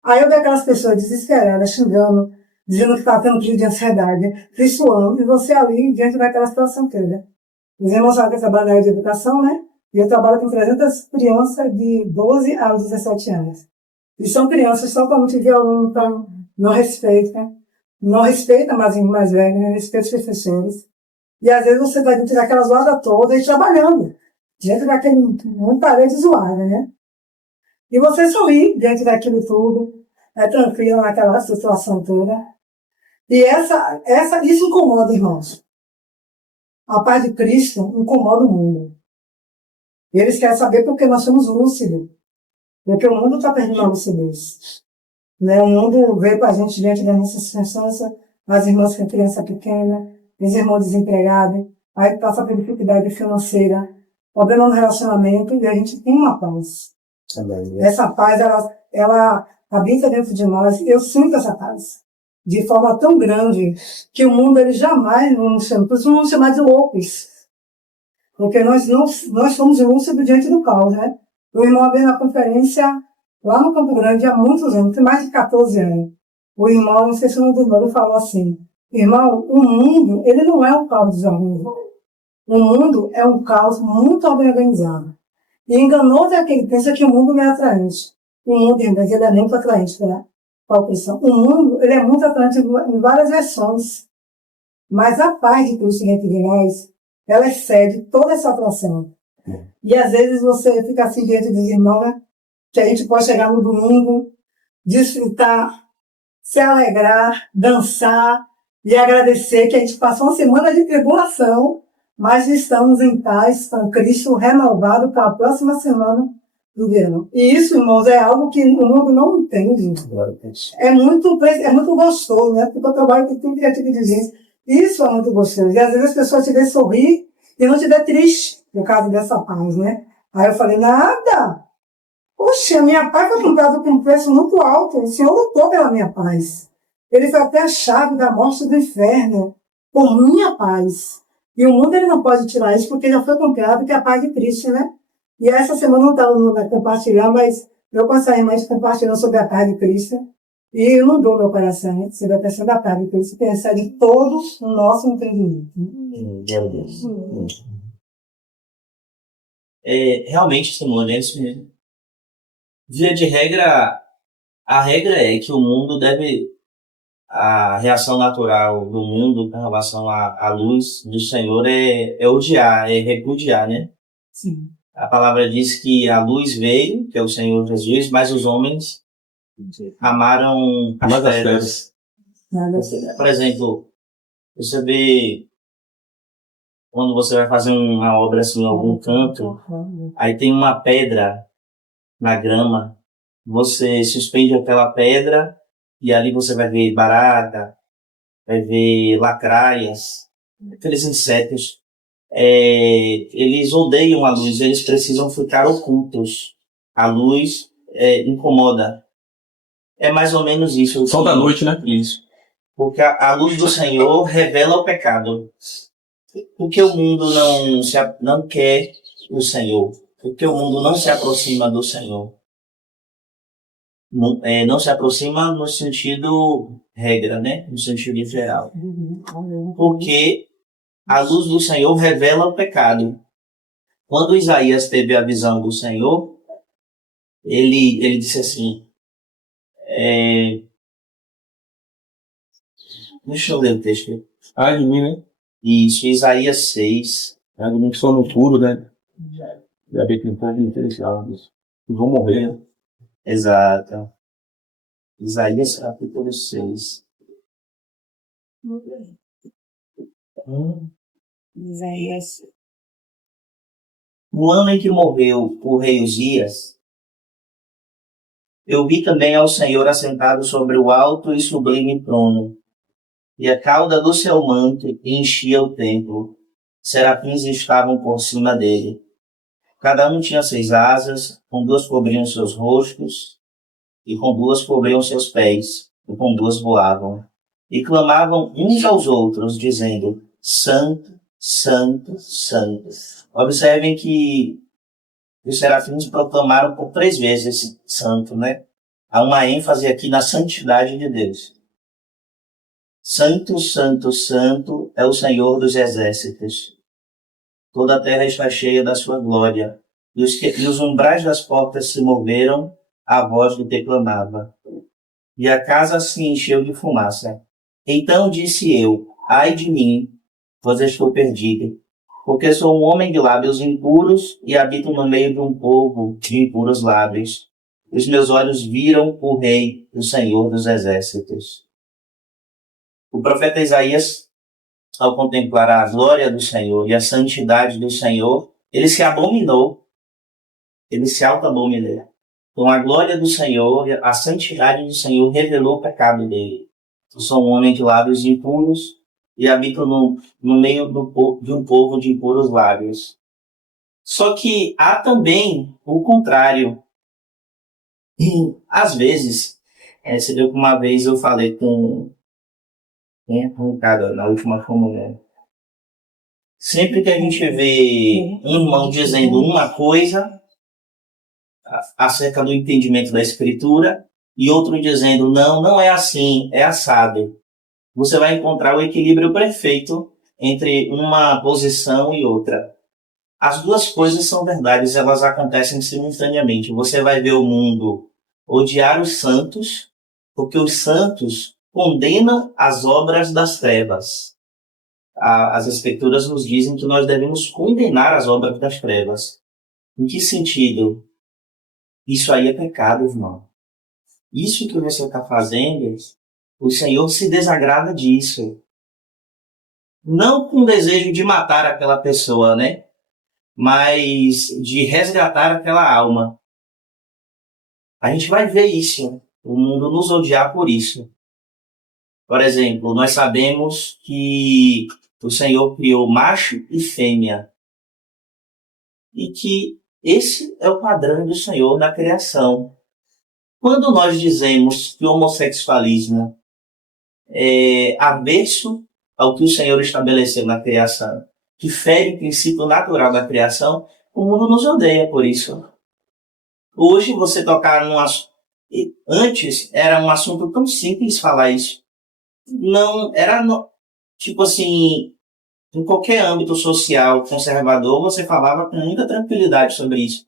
Aí eu vi aquelas pessoas desesperadas, xingando, dizendo que estava tendo crise de ansiedade, tristoando, e você ali diante daquela situação toda. Os irmãos sabem que eu trabalho na área de educação, né? E eu trabalho com 300 crianças de 12 a 17 anos. E são crianças totalmente violentas, não respeitam mais velhos, não respeitam os professores. E às vezes você vai dentro daquela zoada toda e trabalhando, dentro daquele uma parede zoada, né? E você sorri dentro daquilo tudo, é tranquilo naquela situação toda. E isso incomoda, irmãos. A paz de Cristo incomoda o mundo. E eles querem saber por que nós somos lúcidos. Porque o mundo está perdendo a lucidez. Né? O mundo veio para a gente diante da nossa circunstância, as irmãs com criança pequena, os irmãos desempregados, aí passa por dificuldade financeira, problema no relacionamento, e a gente tem uma paz. Essa paz, ela habita dentro de nós. Eu sinto essa paz de forma tão grande que o mundo ele jamais nos chama, por isso não nos chamar de loucos, porque nós somos lúcidos diante do caos, né? O irmão veio na conferência lá no Campo Grande há muitos anos, tem mais de 14 anos. O irmão, não sei se o nome do irmão, ele falou assim: irmão, o mundo, ele não é um caos desorganizado. O mundo é um caos muito organizado. E enganoso é aquele que pensa que o mundo não é atraente. O mundo, irmão, ele é muito atraente, né? A opressão. O mundo, ele é muito atraente em várias versões. Mas a paz de Cristo dentro de nós, ela excede toda essa atração. E às vezes você fica assim diante dos irmãos, né? Que a gente pode chegar no domingo, desfrutar, se alegrar, dançar e agradecer que a gente passou uma semana de tribulação, mas estamos em paz com Cristo renovado para a próxima semana do verão. E isso, irmãos, é algo que o mundo não entende. É muito gostoso, né? Porque eu trabalho com tudo tipo de gente. Isso é muito gostoso. E às vezes as pessoas te veem sorrir e não te vê triste por causa dessa paz, né? Aí eu falei, nada! Poxa, a minha paz foi comprada com um preço muito alto. O Senhor lutou pela minha paz. Ele foi até a chave da morte do inferno por minha paz. E o mundo ele não pode tirar isso porque já foi comprado, que é a paz de Cristo, né? E essa semana não estava compartilhando, mas eu com essa irmã compartilhando sobre a paz de Cristo. E eu não dou meu coração sobre a questão da paz de Cristo, que excede todo o nosso entendimento. Meu Deus. Realmente, Simone, é isso mesmo. Via de regra, a regra é que o mundo deve, a reação natural do mundo com relação à luz do Senhor é odiar, é repudiar, né? Sim. A palavra diz que a luz veio, que é o Senhor Jesus, mas os homens amaram as trevas. Por exemplo, você vê quando você vai fazer uma obra assim em algum canto, aí tem uma pedra na grama, você suspende aquela pedra e ali você vai ver barata, vai ver lacraias, aqueles insetos. Eles odeiam a luz, eles precisam ficar ocultos. A luz incomoda. É mais ou menos isso. Sol da noite, né? Isso. Porque a luz do Senhor revela o pecado. Porque o mundo não quer o Senhor. Porque o mundo não se aproxima do Senhor. Não se aproxima no sentido regra, né? No sentido geral. Porque a luz do Senhor revela o pecado. Quando Isaías teve a visão do Senhor, ele disse assim, deixa eu ler o texto. Ai de mim, né? Isso, Isaías 6. Ai de mim que sou no puro, né? Já vi que tem povo interessado. Vão morrer, né? Exato. Isaías capítulo 6. Isaías. No ano em que morreu o rei Uzias, eu vi também ao Senhor assentado sobre o alto e sublime trono, e a cauda do seu manto enchia o templo. Serafins estavam por cima dele. Cada um tinha 6 asas, com 2 cobriam seus rostos, e com 2 cobriam seus pés, e com 2 voavam. E clamavam uns aos outros, dizendo, Santo, Santo, Santo. Observem que os serafins proclamaram por 3 vezes esse santo, né? há uma ênfase aqui na santidade de Deus. Santo, santo, santo é o Senhor dos exércitos. Toda a terra está cheia da sua glória. E os umbrais das portas se moveram à voz do que clamava. E a casa se encheu de fumaça. Então disse eu, ai de mim, pois estou perdido, porque sou um homem de lábios impuros e habito no meio de um povo de impuros lábios. Os meus olhos viram o Rei, o Senhor dos exércitos. O profeta Isaías, ao contemplar a glória do Senhor e a santidade do Senhor, ele se abominou, ele se auto-abominou. Com a glória do Senhor, a santidade do Senhor revelou o pecado dele. Eu sou um homem de lábios impuros e habito no meio de um povo de impuros lábios. Só que há também o contrário. E, às vezes, você viu que uma vez eu falei com um cara na última comunhão. Sempre que a gente vê um irmão dizendo uma coisa acerca do entendimento da Escritura e outro dizendo, não é assim, é assado. Você vai encontrar o equilíbrio perfeito entre uma posição e outra. As duas coisas são verdades, elas acontecem simultaneamente. Você vai ver o mundo odiar os santos, porque os santos condenam as obras das trevas. As Escrituras nos dizem que nós devemos condenar as obras das trevas. Em que sentido? Isso aí é pecado, irmão. Isso que você está fazendo, o Senhor se desagrada disso. Não com o desejo de matar aquela pessoa, né? Mas de resgatar aquela alma. A gente vai ver isso. O mundo nos odiar por isso. Por exemplo, nós sabemos que o Senhor criou macho e fêmea. E que esse é o padrão do Senhor na criação. Quando nós dizemos que o homossexualismo é avesso ao que o Senhor estabeleceu na criação, que fere o princípio natural da criação, o mundo nos odeia por isso. Hoje você tocar num assunto... Antes era um assunto tão simples falar isso. Não era, tipo assim, em qualquer âmbito social conservador, você falava com muita tranquilidade sobre isso.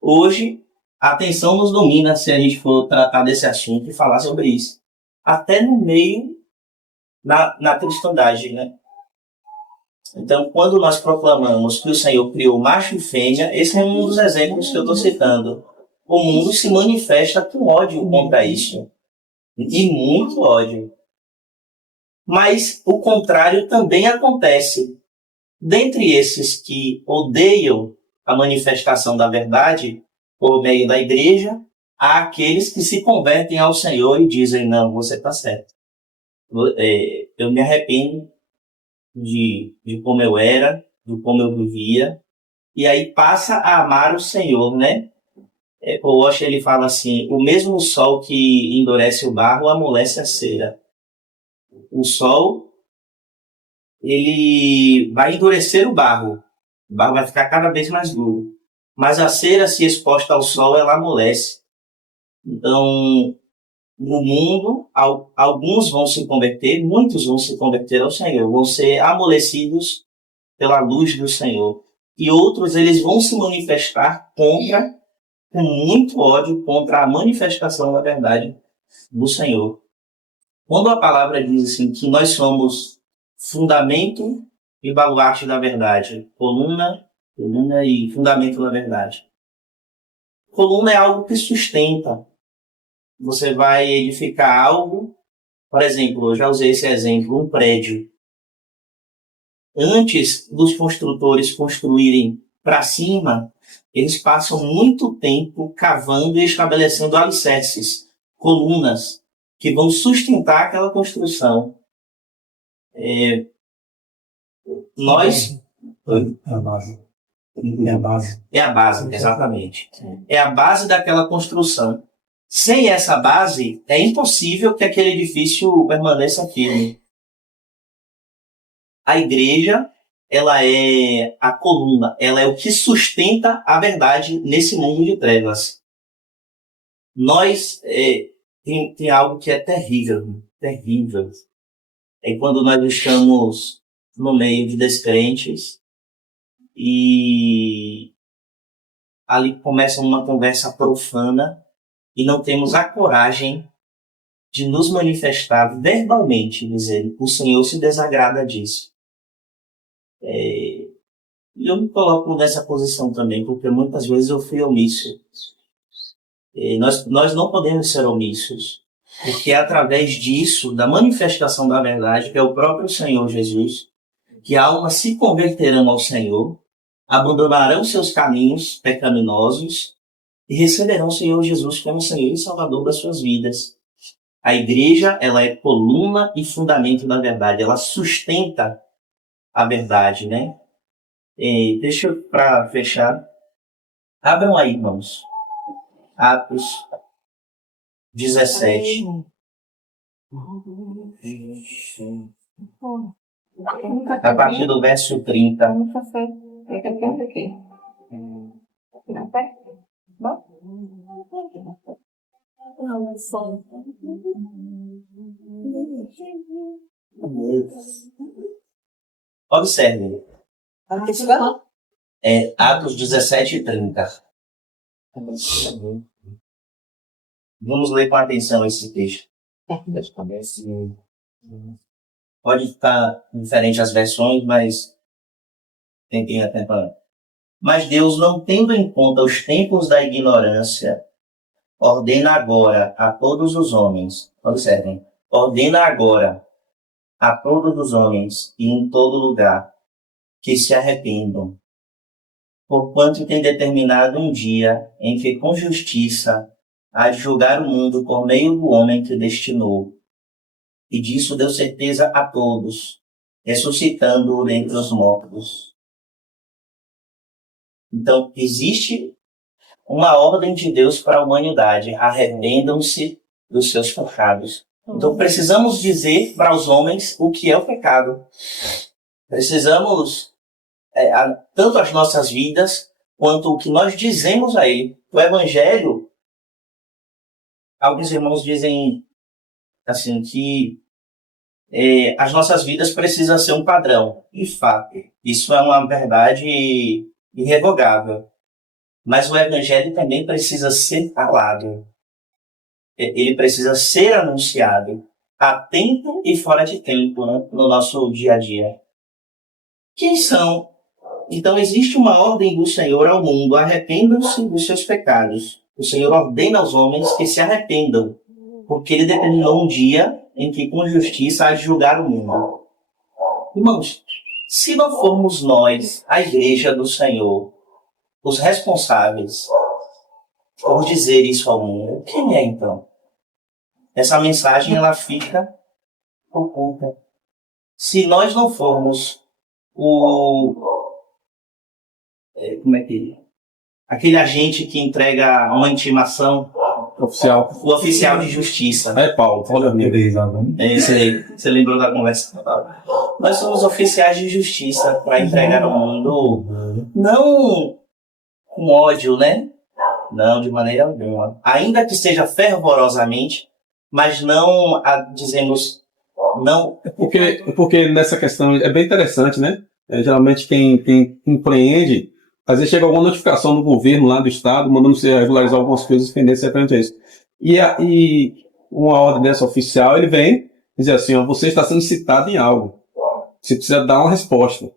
Hoje, a atenção nos domina se a gente for tratar desse assunto e falar sobre isso. Até no meio, na cristandade, né? Então, quando nós proclamamos que o Senhor criou macho e fêmea, esse é um dos exemplos que eu estou citando. O mundo se manifesta com ódio contra isso. E muito ódio. Mas o contrário também acontece. Dentre esses que odeiam a manifestação da verdade por meio da igreja, há aqueles que se convertem ao Senhor e dizem, não, você está certo. Eu me arrependo de como eu era, de como eu vivia, e aí passa a amar o Senhor, né? O Osho, ele fala assim, o mesmo sol que endurece o barro amolece a cera. O sol, ele vai endurecer o barro vai ficar cada vez mais duro. Mas a cera, se exposta ao sol, ela amolece. Então, no mundo, alguns vão se converter, muitos vão se converter ao Senhor, vão ser amolecidos pela luz do Senhor. E outros, eles vão se manifestar com muito ódio, contra a manifestação da verdade do Senhor. Quando a palavra diz assim, que nós somos fundamento e baluarte da verdade, coluna e fundamento da verdade. Coluna é algo que sustenta. Você vai edificar algo, por exemplo, eu já usei esse exemplo, um prédio. Antes dos construtores construírem para cima, eles passam muito tempo cavando e estabelecendo alicerces, colunas, que vão sustentar aquela construção. Nós... É a base. É a base. É a base, exatamente. É a base daquela construção. Sem essa base, é impossível que aquele edifício permaneça firme. A igreja, ela é a coluna, ela é o que sustenta a verdade nesse mundo de trevas. Nós, tem algo que é terrível, terrível. É quando nós estamos no meio de descrentes e ali começa uma conversa profana e não temos a coragem de nos manifestar verbalmente, dizendo o Senhor se desagrada disso. E eu me coloco nessa posição também, porque muitas vezes eu fui omisso. Nós não podemos ser omissos, porque é através disso, da manifestação da verdade, que é o próprio Senhor Jesus, que almas se converterão ao Senhor, abandonarão seus caminhos pecaminosos e receberão o Senhor Jesus como Senhor e Salvador das suas vidas. A igreja, ela é coluna e fundamento da verdade, ela sustenta a verdade, né? Deixa eu, para fechar, abram aí, irmãos, Atos 17. A partir do verso 30. Observe. Atos 17 e 30. Vamos ler com atenção esse texto. Pode estar diferente as versões, mas tentem atentar. Mas Deus, não tendo em conta os tempos da ignorância, ordena agora a todos os homens, observem, ordena agora a todos os homens e em todo lugar que se arrependam, porquanto tem determinado um dia em que com justiça há de julgar o mundo por meio do homem que destinou. E disso deu certeza a todos, ressuscitando-o dentre os mortos. Então, existe uma ordem de Deus para a humanidade: arrependam-se dos seus pecados. Então, precisamos dizer para os homens o que é o pecado. Precisamos, tanto as nossas vidas, quanto o que nós dizemos a ele. O Evangelho, alguns irmãos dizem assim, que as nossas vidas precisam ser um padrão. De fato, isso é uma verdade irrevogável. Mas o Evangelho também precisa ser falado. Ele precisa ser anunciado a tempo e fora de tempo, né, no nosso dia a dia. Quem são? Então, existe uma ordem do Senhor ao mundo: arrependam-se dos seus pecados. O Senhor ordena aos homens que se arrependam, porque Ele determinou um dia em que, com justiça, há de julgar o mundo. Irmãos, se não formos nós, a igreja do Senhor, os responsáveis por dizer isso ao mundo, quem é então? Essa mensagem, ela fica oculta. Se nós não formos aquele agente que entrega uma intimação, o oficial de justiça. Paulo, olha Você lembrou da conversa? Nós somos oficiais de justiça para entregar ao mundo, não com ódio, né? Não, de maneira alguma. Ainda que seja fervorosamente, mas não dizemos não. Porque nessa questão é bem interessante, né? Geralmente quem empreende, às vezes chega alguma notificação do governo lá do estado, mandando você regularizar algumas coisas referente a isso. E uma ordem dessa oficial, ele vem dizer assim: ó, você está sendo citado em algo. Você precisa dar uma resposta.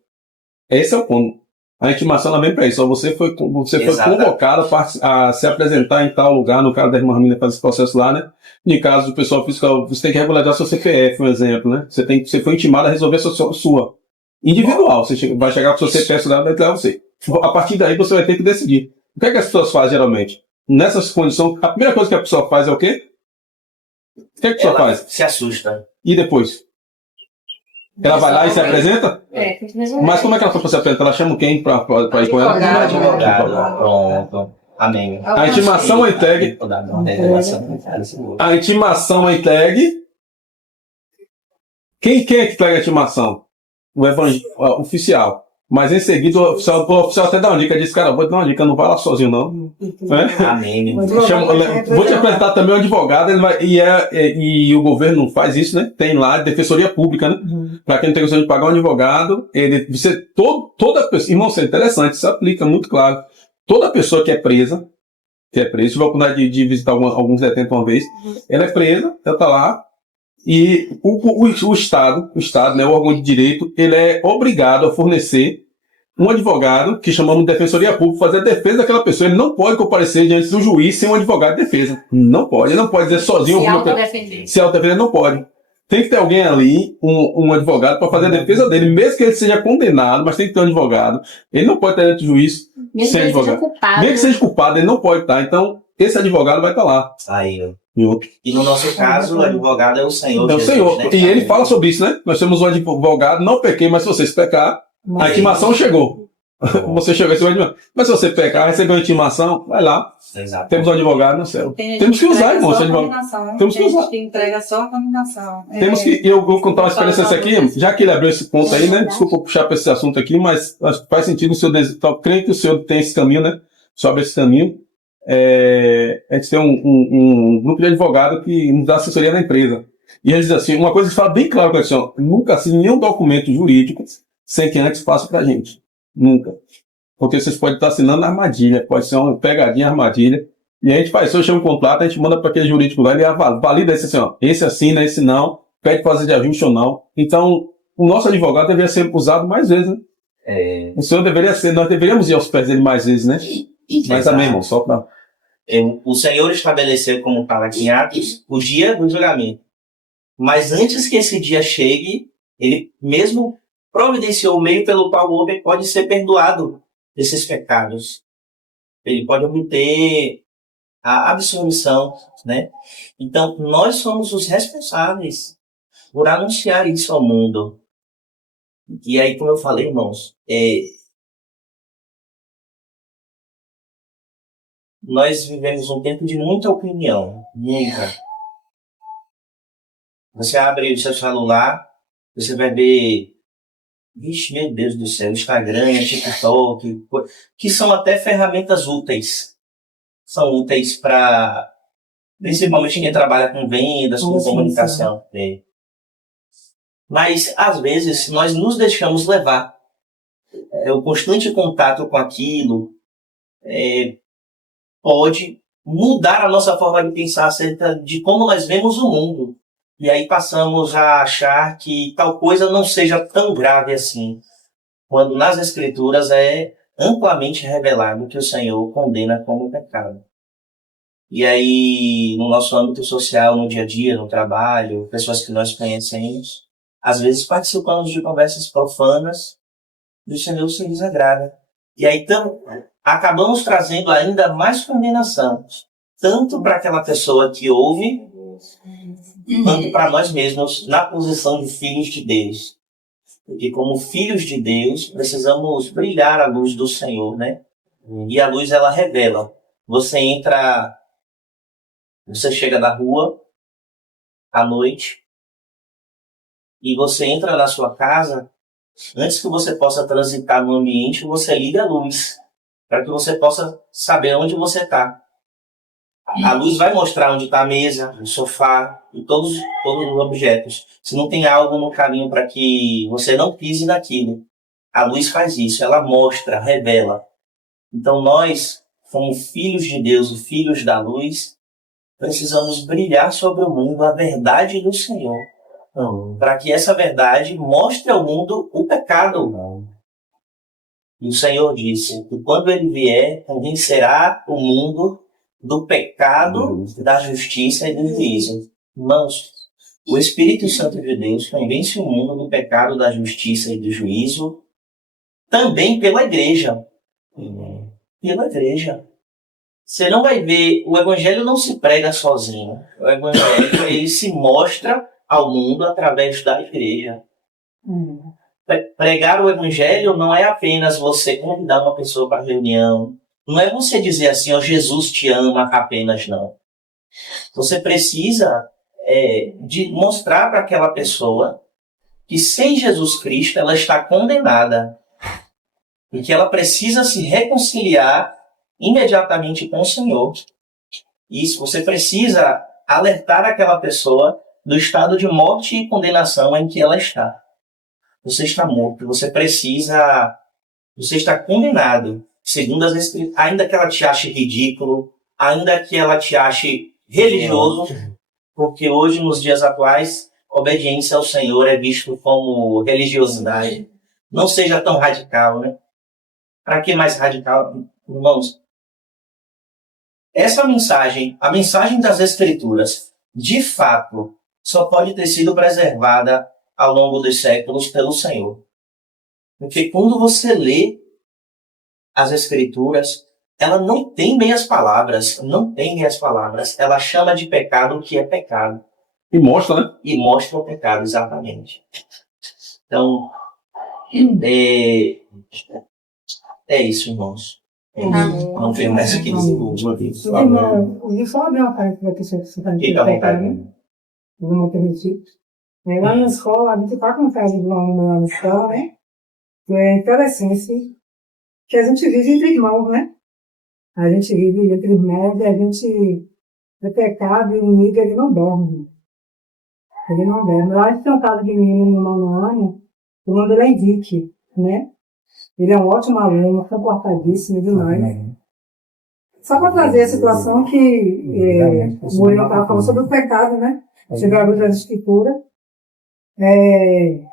Esse é o ponto. A intimação ela vem para isso. Você foi convocado a se apresentar em tal lugar, no caso da irmã Ramina faz esse processo lá, né? No caso do pessoal fiscal, você tem que regularizar seu CPF, um exemplo, né? Você foi intimado a resolver a sua individual. Você vai chegar com o seu CPF lá, vai entregar você. A partir daí você vai ter que decidir. O que é que as pessoas fazem geralmente? Nessas condições, a primeira coisa que a pessoa faz é o quê? O que é que a pessoa faz? Se assusta. E depois? Ela vai lá e se apresenta? Mas como é que ela foi para se apresentar? Ela chama quem para ir com ela? Advogado. Pronto. Amém. A intimação é entregue. A intimação é entregue. Quem é que entrega a intimação? O oficial. Mas em seguida o oficial até dá uma dica, diz, cara, vou te dar uma dica, não vai lá sozinho não. Amém. Vou te apresentar também um advogado, e o governo faz isso, né? Tem lá defensoria pública, né? Para quem não tem condição de pagar um advogado, toda pessoa, irmão, isso é interessante, isso aplica muito claro. Toda pessoa que é presa, tive a oportunidade de visitar alguns detentos uma vez, ela é presa, ela tá lá, e o Estado, né, o órgão de direito, ele é obrigado a fornecer um advogado, que chamamos de defensoria pública, fazer a defesa daquela pessoa. Ele não pode comparecer diante do juiz sem um advogado de defesa. Não pode. Ele não pode dizer sozinho. Se autodefender, não pode. Tem que ter alguém ali, um advogado, para fazer a defesa dele, mesmo que ele seja condenado, mas tem que ter um advogado. Ele não pode estar diante do juiz sem advogado. Mesmo que seja culpado, ele não pode estar. Então, esse advogado vai estar lá. Aí, e no nosso caso, o advogado é o Senhor. É o Jesus, Senhor. né? E ele fala sobre isso, né? Nós temos um advogado, não pequei, mas se vocês pecar, a intimação chegou. Você chegou esse advogado. Mas se você pecar, recebeu a intimação, vai lá. Exato. Temos um advogado no céu. Temos que usar, irmão, esse advogado. Temos que usar. Entrega só a condenação. Temos que. Eu vou contar uma experiência aqui, já que ele abriu esse ponto aí, né? Desculpa puxar para esse assunto aqui, mas acho que faz sentido o senhor. Creio que o senhor tem esse caminho, né? Sobre esse caminho. A gente tem um grupo de advogados que nos dá assessoria na empresa. E eles dizem assim, uma coisa que fala bem claro para a gente, nunca assine nenhum documento jurídico sem que antes faça para a gente. Nunca. Porque vocês podem estar assinando armadilha, pode ser uma pegadinha, armadilha. E a gente faz isso, chama um contrato, a gente manda para aquele jurídico lá, ele valida esse assim, esse assina, esse não, pede fazer de ajuste ou não. Então, o nosso advogado deveria ser usado mais vezes, né? O senhor deveria ser, nós deveríamos ir aos pés dele mais vezes, né? Mas também, irmão, só para... O Senhor estabeleceu, como fala aqui em Atos, o dia do julgamento. Mas antes que esse dia chegue, ele mesmo providenciou o meio pelo qual o homem pode ser perdoado desses pecados. Ele pode obter a absolvição, né? Então, nós somos os responsáveis por anunciar isso ao mundo. E aí, como eu falei, irmãos, nós vivemos um tempo de muita opinião, muita. Você abre o seu celular, você vai ver, vixe, meu Deus do céu, Instagram, TikTok, que são até ferramentas úteis. São úteis para, principalmente quem trabalha com vendas, com comunicação. Mas, às vezes, nós nos deixamos levar. O constante contato com aquilo pode mudar a nossa forma de pensar acerca de como nós vemos o mundo. E aí passamos a achar que tal coisa não seja tão grave assim, quando nas Escrituras é amplamente revelado que o Senhor condena como pecado. E aí, no nosso âmbito social, no dia a dia, no trabalho, pessoas que nós conhecemos, às vezes participamos de conversas profanas e o Senhor se desagrada. E aí acabamos trazendo ainda mais condenação, tanto para aquela pessoa que ouve, quanto para nós mesmos, na posição de filhos de Deus. Porque como filhos de Deus, precisamos brilhar a luz do Senhor, né? E a luz, ela revela. Você chega na rua, à noite, e você entra na sua casa, antes que você possa transitar no ambiente, você liga a luz, para que você possa saber onde você está. A luz vai mostrar onde está a mesa, o sofá e todos os objetos. Se não tem algo no caminho para que você não pise naquilo, a luz faz isso, ela mostra, revela. Então nós, como filhos de Deus e filhos da luz, precisamos brilhar sobre o mundo a verdade do Senhor, para que essa verdade mostre ao mundo o pecado. E o Senhor disse que quando Ele vier, convencerá o mundo do pecado, da justiça e do juízo. Irmãos, o Espírito Santo de Deus convence o mundo do pecado, da justiça e do juízo, também pela igreja. Pela igreja. Você não vai ver, o Evangelho não se prega sozinho. O Evangelho, ele se mostra ao mundo através da igreja. Pregar o Evangelho não é apenas você convidar uma pessoa para a reunião. Não é você dizer assim, ó, Jesus te ama apenas, não. Você precisa de mostrar para aquela pessoa que sem Jesus Cristo ela está condenada. e que ela precisa se reconciliar imediatamente com o Senhor. Isso, você precisa alertar aquela pessoa do estado de morte e condenação em que ela está. Você está morto, você está condenado, segundo as Escrituras, ainda que ela te ache ridículo, ainda que ela te ache religioso, porque hoje, nos dias atuais, obediência ao Senhor é visto como religiosidade. Não seja tão radical, né? Para que mais radical, irmãos? Essa mensagem, a mensagem das Escrituras, de fato, só pode ter sido preservada ao longo dos séculos pelo Senhor. Porque quando você lê as Escrituras, ela não tem meias palavras, ela chama de pecado o que é pecado. E mostra, né? E mostra o pecado, exatamente. Então, é isso, irmãos. Não tem mais o que dizer. Irmão, eu só abrir uma parte para que você está me explicando. Eu não permiti. Lá na escola, a gente está com um caso de uma missão, né? Que é interessante, que a gente vive entre irmãos, né? A gente vive entre irmãos e a gente é pecado e o inimigo, ele não dorme. Ele não dorme. Lá a gente tem um caso de menino no 9º ano, o nome dele é Henrique, né? Ele é um ótimo aluno, comportadíssimo demais. Só para trazer a situação que o Murilo estava falando sobre o pecado, né? Chegar à luz da Escritura. Ele,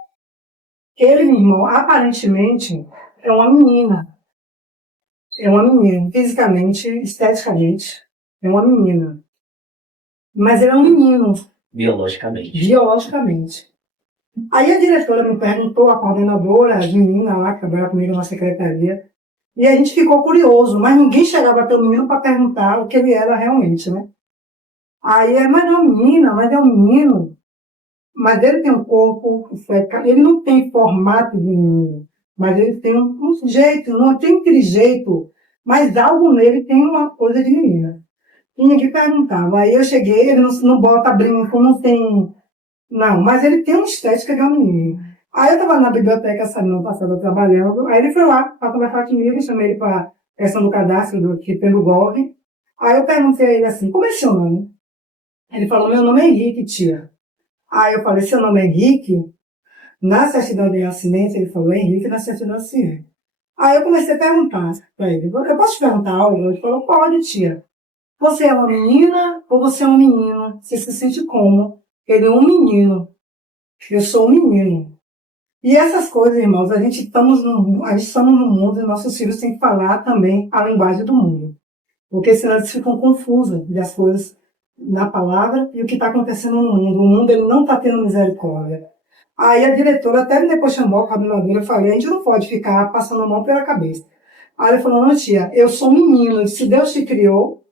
meu irmão, aparentemente é uma menina. É uma menina, fisicamente, esteticamente, é uma menina. Mas ele é um menino. Biologicamente. Aí a diretora me perguntou, a coordenadora, as meninas lá que trabalham comigo na secretaria, e a gente ficou curioso, mas ninguém chegava até o menino para perguntar o que ele era realmente, né? Aí, mas não é uma menina, mas é um menino. Mas ele tem um corpo, ele não tem formato de menino, mas ele tem um jeito, não tem aquele jeito, mas algo nele tem uma coisa de menina. E ninguém perguntava. Aí eu cheguei, ele não bota brinco, não tem... Não, mas ele tem uma estética de um menino. Aí eu estava na biblioteca semana passada trabalhando, aí ele foi lá para conversar comigo, chamei ele para questão do cadastro aqui pelo Gov. Aí eu perguntei a ele assim, como é seu nome? Ele falou, meu nome é Henrique, tia. Aí eu falei, seu nome é Henrique? Na certidão de nascimento, ele falou, Henrique na certidão de nascimento. Aí eu comecei a perguntar para ele, eu posso te perguntar algo? Ele falou, pode, tia. Você é uma menina ou você é um menino? Você se sente como? Ele é um menino. Eu sou um menino. E essas coisas, irmãos, a gente estamos no mundo e nossos filhos têm que falar também a linguagem do mundo. Porque senão eles ficam confusos das coisas na palavra e o que está acontecendo no mundo. O mundo ele não está tendo misericórdia. Aí a diretora até depois chamou a coordenadora e falei, a gente não pode ficar passando a mão pela cabeça. Aí ele falou, não, tia, eu sou menino. Se Deus te criou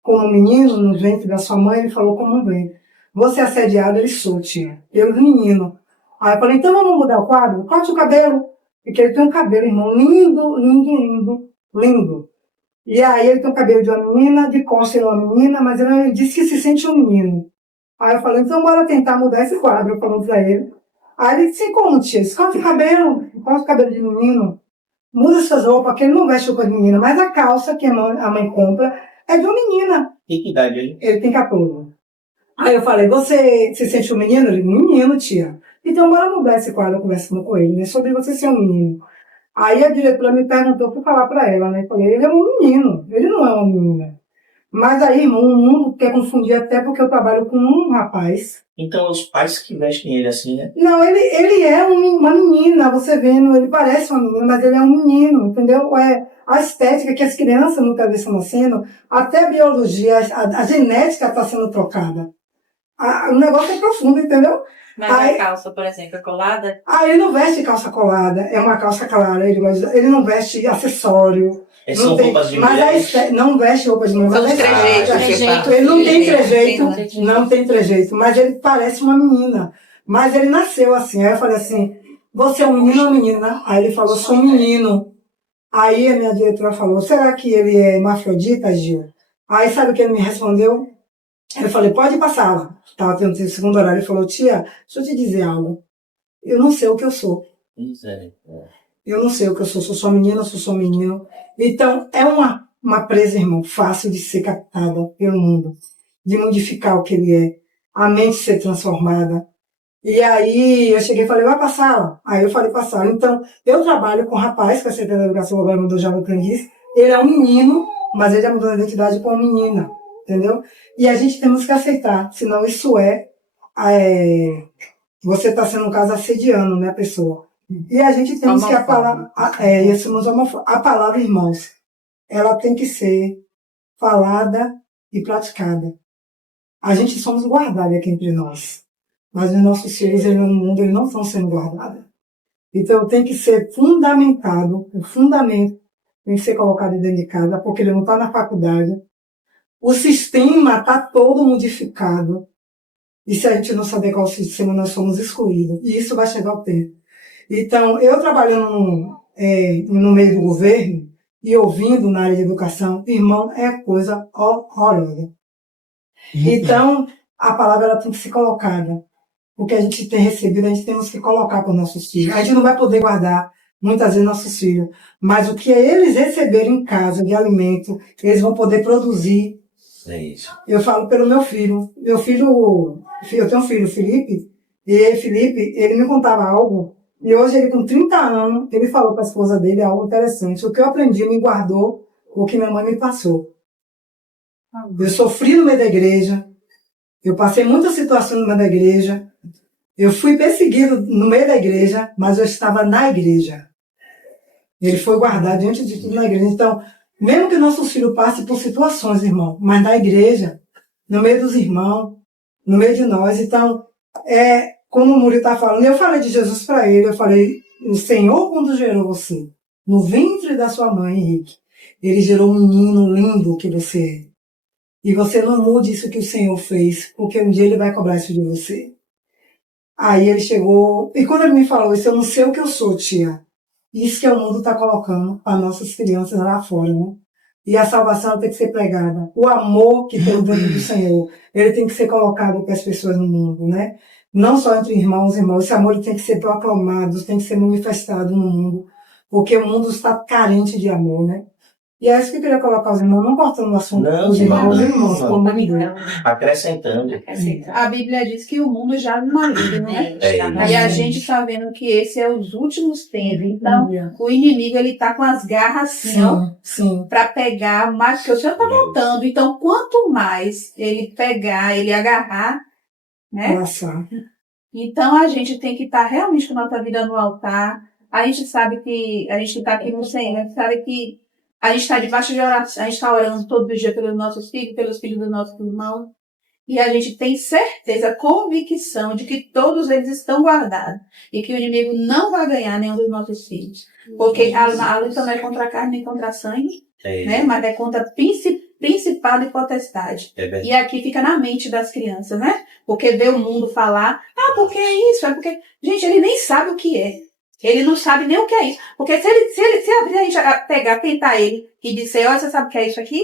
como menino no ventre da sua mãe, ele falou como um ventre. Você é assediado, ele sou, tia. Eu, menino. Aí eu falei, então vamos mudar o quadro? Corte o cabelo. Porque ele tem um cabelo, irmão, lindo, lindo, lindo, lindo. E aí ele tem o cabelo de uma menina, de costa ele é uma menina, mas ele disse que se sente um menino. Aí eu falei, então bora tentar mudar esse quadro, eu falando pra ele. Aí ele disse, como, tia? Corta o cabelo de menino. Muda suas roupas, porque ele não veste roupa de menina, mas a calça que a mãe compra é de uma menina. Que idade ele? Ele tem 14. Aí eu falei, você se sente um menino? Ele, menino, tia. Então, bora mudar esse quadro conversando com ele, né? Sobre você ser um menino. Aí a diretora me perguntou para falar para ela, né? Eu falei, ele é um menino, ele não é uma menina. Mas aí, irmão, o mundo quer confundir até porque eu trabalho com um rapaz. Então, os pais que vestem ele assim, né? Não, ele é uma menina, você vendo, ele parece uma menina, mas ele é um menino, entendeu? A estética que as crianças muitas vezes estão nascendo, até a biologia, a genética está sendo trocada. O negócio é profundo, entendeu? Mas a calça, por exemplo, é colada? Ele não veste calça colada, é uma calça clara, ele não veste acessório. São roupas de mulher? Não veste roupas de mulher. São os trejeitos. Ele não tem trejeito, não tem trejeito, mas ele parece uma menina. Mas ele nasceu assim, aí eu falei assim, você é um menino ou menina? Aí ele falou, sou um menino. Aí a minha diretora falou, será que ele é hermafrodita, Gil? Aí sabe o que ele me respondeu? Eu falei, pode passar. Estava tendo o segundo horário. Ele falou, tia, deixa eu te dizer algo. Eu não sei o que eu sou. Eu não sei o que eu sou só menina, sou só menino. Então, é uma presa, irmão, fácil de ser captada pelo mundo, de modificar o que ele é, a mente ser transformada. E aí, eu cheguei e falei, vai pra sala. Aí eu falei pra sala. Então, eu trabalho com um rapaz, que a Secretaria da Educação agora mudou já no aprendiz. Ele é um menino, mas ele já mudou a identidade com uma menina, entendeu? E a gente temos que aceitar, senão isso você está sendo, no caso, assediando, né, a pessoa. E a gente temos que a palavra, a palavra, irmãos, ela tem que ser falada e praticada. A gente somos guardados aqui entre nós, mas os nossos filhos no mundo eles não estão sendo guardados. Então tem que ser fundamentado, o fundamento tem que ser colocado dentro de casa, porque ele não está na faculdade. O sistema está todo modificado. E se a gente não saber qual sistema, nós somos excluídos. E isso vai chegar ao tempo. Então, eu trabalhando no meio do governo e ouvindo na área de educação, irmão, é coisa horrorosa. Então, a palavra ela tem que ser colocada. O que a gente tem recebido, a gente temos que colocar para os nossos filhos. A gente não vai poder guardar, muitas vezes, nossos filhos. Mas o que eles receberem em casa de alimento, eles vão poder produzir. É isso. Eu falo pelo meu filho. Eu tenho um filho, Felipe, e Felipe, ele me contava algo, e hoje ele com 30 anos, ele falou para a esposa dele algo interessante. O que eu aprendi me guardou o que minha mãe me passou. Eu sofri no meio da igreja, eu passei muitas situações no meio da igreja, eu fui perseguido no meio da igreja, mas eu estava na igreja. Ele foi guardado diante de tudo na igreja. Então, mesmo que nossos filhos passem por situações, irmão, mas na igreja, no meio dos irmãos, no meio de nós. Então, como o Murilo está falando, eu falei de Jesus para ele, eu falei, o Senhor quando gerou você, no ventre da sua mãe, Henrique, ele gerou um menino lindo que você é. E você não mude isso que o Senhor fez, porque um dia ele vai cobrar isso de você. Aí ele chegou, e quando ele me falou isso, eu não sei o que eu sou, tia. Isso que o mundo está colocando para nossas crianças lá fora, né? E a salvação tem que ser pregada. O amor que tem dentro do Senhor, ele tem que ser colocado para as pessoas no mundo, né? Não só entre irmãos e irmãos. Esse amor ele tem que ser proclamado, tem que ser manifestado no mundo, porque o mundo está carente de amor, né? E é isso que eu queria colocar os irmãos, não cortando o assunto dos irmãos, pelo amor de Deus. Acrescentando. A Bíblia diz que o mundo já no maligno, né? E a gente está vendo que esse é os últimos tempos. Então, o inimigo, ele tá com as garras assim, ó, para pegar mais, que o Senhor tá voltando. Então, quanto mais ele pegar, ele agarrar, né? Nossa. Então, a gente tem que estar realmente com a nossa vida no altar. A gente sabe que a gente está aqui no Senhor, a gente sabe que a gente está debaixo de oração, a gente está orando todos os dias pelos nossos filhos, pelos filhos dos nossos irmãos. E a gente tem certeza, convicção de que todos eles estão guardados. E que o inimigo não vai ganhar nenhum dos nossos filhos. Porque a luta não é contra a carne nem contra a sangue, né? Mas é contra principado e potestade. E aqui fica na mente das crianças, né? Porque vê o mundo falar, porque é isso, é porque... Gente, ele nem sabe o que é. Ele não sabe nem o que é isso. Porque se a gente pegar, tentar ele e dizer, olha, você sabe o que é isso aqui?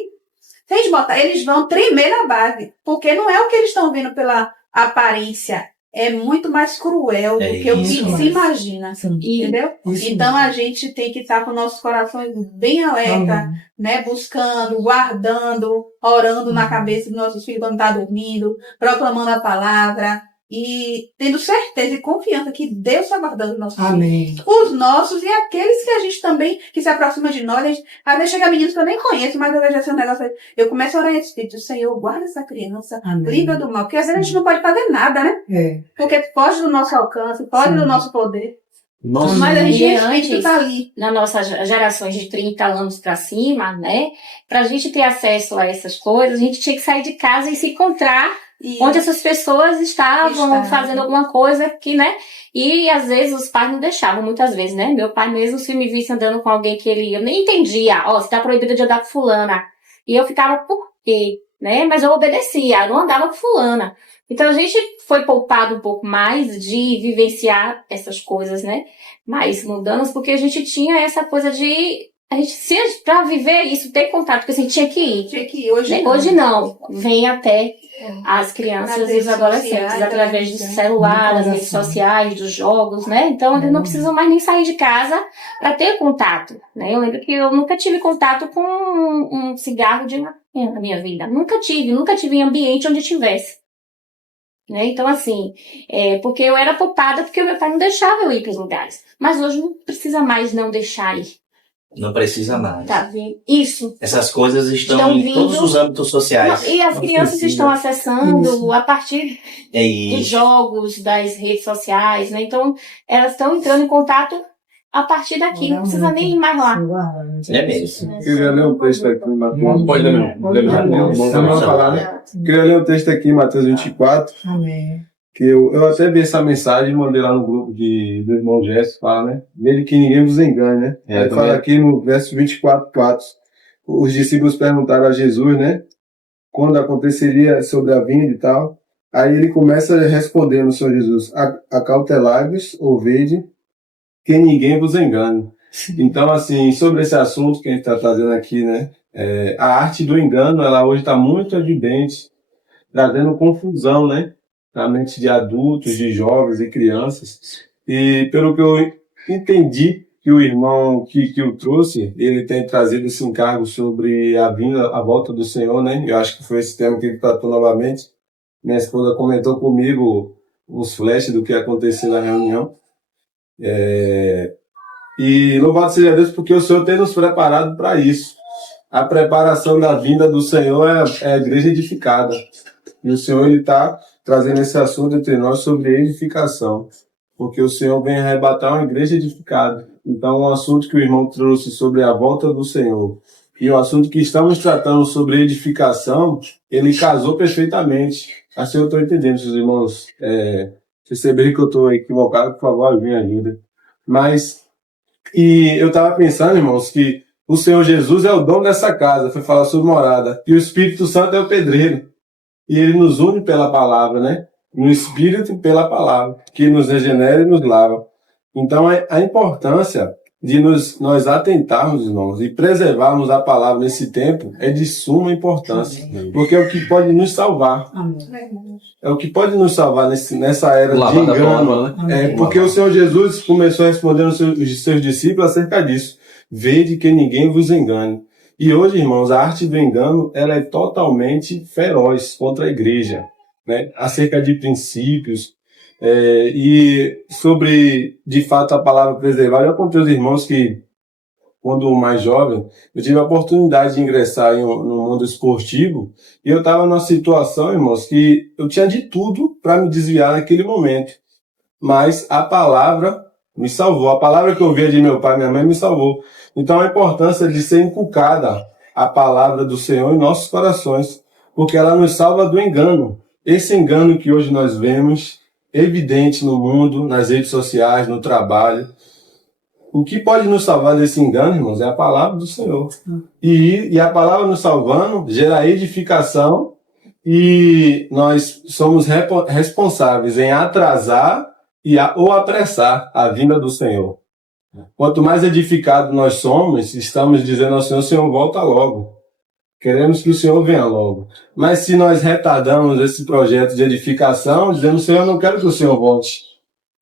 Se a gente botar, eles vão tremer na base. Porque não é o que eles estão vendo pela aparência. É muito mais cruel do que o que se imagina. Entendeu? Então a gente tem que estar com nossos corações bem alerta, né? Buscando, guardando, orando na cabeça dos nossos filhos quando está dormindo, proclamando a palavra. E tendo certeza e confiança que Deus está guardando os nossos filhos. Os nossos e aqueles que a gente também, que se aproxima de nós. Às vezes chega meninos que eu nem conheço, mas eu vejo assim um negócio. Eu começo a orar em espírito, Senhor, guarda essa criança, livra do mal. Porque às vezes a gente não pode fazer nada, né? Porque foge do nosso alcance, foge do nosso poder. Nossa. Mas a gente antes, tá ali. Nas nossas gerações de 30 anos pra cima, né? Pra gente ter acesso a essas coisas, a gente tinha que sair de casa e se encontrar onde essas pessoas estavam fazendo alguma coisa que, né? E às vezes os pais não deixavam, muitas vezes, né? Meu pai mesmo, se me visse andando com alguém que eu nem entendia, você tá proibido de andar com fulana. E eu ficava, por quê? Né? Mas eu obedecia, eu não andava com fulana. Então a gente foi poupado um pouco mais de vivenciar essas coisas, né? Mais mundanas, porque a gente tinha essa coisa de A gente, pra viver isso, ter contato, porque assim, tinha que ir. Tinha que ir. Hoje não. Hoje não. Vem até as crianças e os adolescentes, através do celular, das redes sociais, dos jogos, né? Então, eles não precisam mais nem sair de casa para ter contato, né? Eu lembro que eu nunca tive contato com um cigarro de maconha na minha vida. Nunca tive em ambiente onde tivesse. Né? Então, assim, porque eu era poupada porque o meu pai não deixava eu ir para os lugares. Mas hoje não precisa mais não deixar ir. Não precisa mais. Tá vendo? Isso. Essas coisas estão em todos os âmbitos sociais. E as crianças estão acessando a partir É dos jogos, das redes sociais, né? Então, elas estão entrando em contato a partir daqui. Não precisa nem ir mais lá. É mesmo. Eu queria ler um texto aqui em Mateus. Pode ler, Queria ler um texto aqui em Mateus 24. Amém. Que eu até vi essa mensagem e mandei lá no grupo do irmão Jéssica, fala, né? Nele que ninguém vos engane, né? Aí fala aqui no verso 24:4. Os discípulos perguntaram a Jesus, né? Quando aconteceria sobre a vinda e tal. Aí ele começa respondendo, Senhor Jesus, acautelai-vos, ou vede, que ninguém vos engane. Então, assim, sobre esse assunto que a gente está trazendo aqui, né? A arte do engano, ela hoje está muito evidente, trazendo confusão, né? Na mente de adultos, de jovens e crianças. E pelo que eu entendi, que o irmão que o trouxe, ele tem trazido esse encargo sobre a vinda, a volta do Senhor, né? Eu acho que foi esse tema que ele tratou novamente. Minha esposa comentou comigo uns flashes do que aconteceu na reunião. E louvado seja Deus, porque o Senhor tem nos preparado para isso. A preparação da vinda do Senhor é a igreja edificada. E o Senhor está trazendo esse assunto entre nós sobre edificação. Porque o Senhor vem arrebatar uma igreja edificada. Então, o assunto que o irmão trouxe sobre a volta do Senhor e o assunto que estamos tratando sobre edificação, ele casou perfeitamente. Assim eu estou entendendo, se os irmãos perceberem que eu estou equivocado, por favor, me ajuda. E eu estava pensando, irmãos, que o Senhor Jesus é o dono dessa casa, foi falar sobre morada, e o Espírito Santo é o pedreiro. E ele nos une pela palavra, né? No Espírito e pela palavra, que nos regenera e nos lava. Então, a importância de nós atentarmos, irmãos, e preservarmos a palavra nesse tempo é de suma importância. Porque é o que pode nos salvar. É o que pode nos salvar nessa era de engano. Porque o Senhor Jesus começou a responder aos seus discípulos acerca disso. Vede que ninguém vos engane. E hoje, irmãos, a arte do engano ela é totalmente feroz contra a igreja, né? Acerca de princípios e sobre, de fato, a palavra preservar. Eu contei aos irmãos que, quando mais jovem, eu tive a oportunidade de ingressar no mundo esportivo e eu estava numa situação, irmãos, que eu tinha de tudo para me desviar naquele momento. Mas a palavra me salvou. A palavra que eu ouvia de meu pai e minha mãe me salvou. Então, a importância de ser inculcada a palavra do Senhor em nossos corações, porque ela nos salva do engano. Esse engano que hoje nós vemos, evidente no mundo, nas redes sociais, no trabalho. O que pode nos salvar desse engano, irmãos, é a palavra do Senhor. E a palavra nos salvando gera edificação e nós somos responsáveis em atrasar ou apressar a vinda do Senhor. Quanto mais edificados nós somos, estamos dizendo ao Senhor, Senhor, volta logo. Queremos que o Senhor venha logo. Mas se nós retardamos esse projeto de edificação, dizendo, Senhor, eu não quero que o Senhor volte.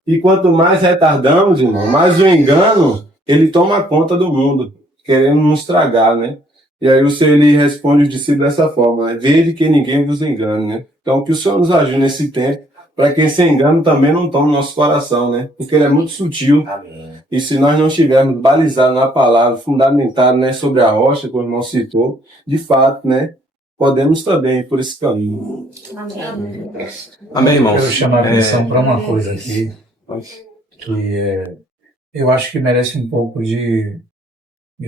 E quanto mais retardamos, irmão, mais o engano, ele toma conta do mundo, querendo nos estragar, né? E aí o Senhor, ele responde os discípulos dessa forma, né? Vede que ninguém vos engane, né? Então, que o Senhor nos ajude nesse tempo, para que esse engano também não tome nosso coração, né? Porque ele é muito sutil. Amém. E se nós não estivermos balizados na palavra, fundamentados, né, sobre a rocha, como o irmão citou, de fato, né, podemos também ir por esse caminho. Amém, irmãos. Eu quero chamar a atenção para uma coisa aqui, que eu acho que merece um pouco de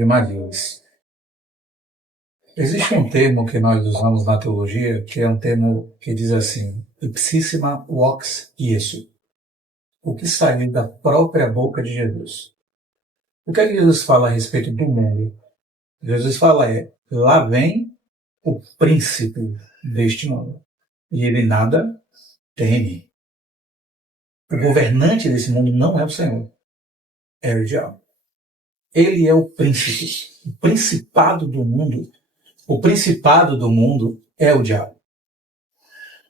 mais. Existe um termo que nós usamos na teologia, que é um termo que diz assim, ipsissima vox Iesu. O que saiu da própria boca de Jesus. O que é que Jesus fala a respeito do mundo? Jesus fala lá vem o príncipe deste mundo. E ele nada teme. O governante desse mundo não é o Senhor. É o diabo. ele é o príncipe. O principado do mundo, é o diabo.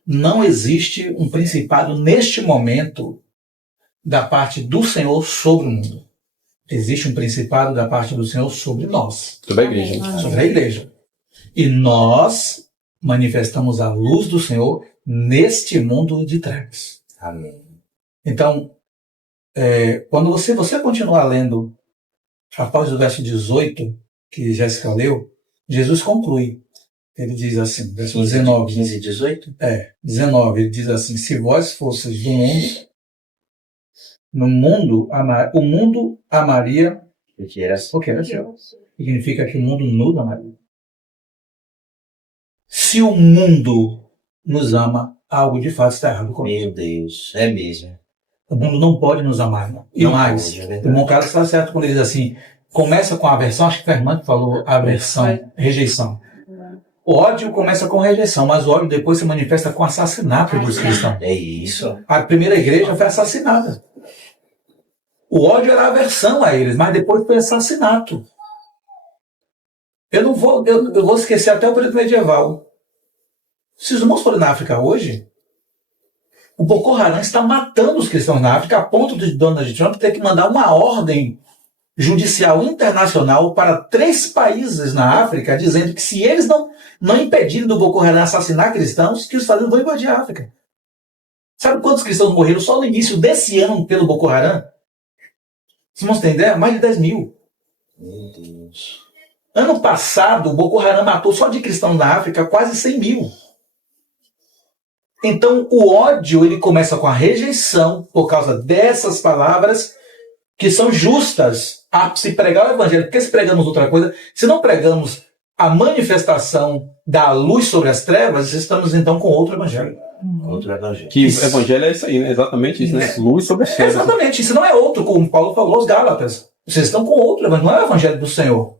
Não existe um principado neste momento da parte do Senhor sobre o mundo. Existe um principado da parte do Senhor sobre nós. Sobre a igreja. Sobre a igreja. E nós manifestamos a luz do Senhor neste mundo de trevas. Amém. Então, quando você continuar lendo, após o verso 18, que Jéssica leu, Jesus conclui. Ele diz assim, verso 19. 15 e 18? 19. Ele diz assim: se vós fosseis do mundo, o mundo amaria Porque era seu. Significa que o mundo nos amaria. Se o mundo nos ama, algo de fato está errado comigo. Meu Deus, é mesmo. O mundo não pode nos amar. Não. E Não mais, pode, é o verdade. irmão Carlos está certo quando ele diz assim, começa com a aversão, acho que foi a irmã que falou aversão, rejeição. O ódio começa com rejeição, mas o ódio depois se manifesta com assassinato dos cristãos. É isso. A primeira igreja foi assassinada. O ódio era aversão a eles, mas depois foi assassinato. Eu vou esquecer até o período medieval. Se os irmãos forem na África hoje, o Boko Haram está matando os cristãos na África a ponto de Donald Trump ter que mandar uma ordem judicial internacional para 3 países na África, dizendo que se eles não impedirem do Boko Haram assassinar cristãos, que os Estados Unidos vão invadir a África. Sabe quantos cristãos morreram só no início desse ano pelo Boko Haram? Vocês irmãos têm ideia? Mais de 10 mil. Meu Deus. Ano passado, o Boko Haram matou só de cristãos na África quase 100 mil. Então, o ódio ele começa com a rejeição por causa dessas palavras que são justas a se pregar o evangelho. Porque se pregamos outra coisa, se não pregamos a manifestação da luz sobre as trevas, estamos então com outro evangelho. Outro evangelho. Que o evangelho é isso aí, né? Exatamente isso, né? Luz sobre as trevas. Exatamente, isso não é outro, como Paulo falou aos Gálatas. Vocês estão com outro evangelho, não é o evangelho do Senhor.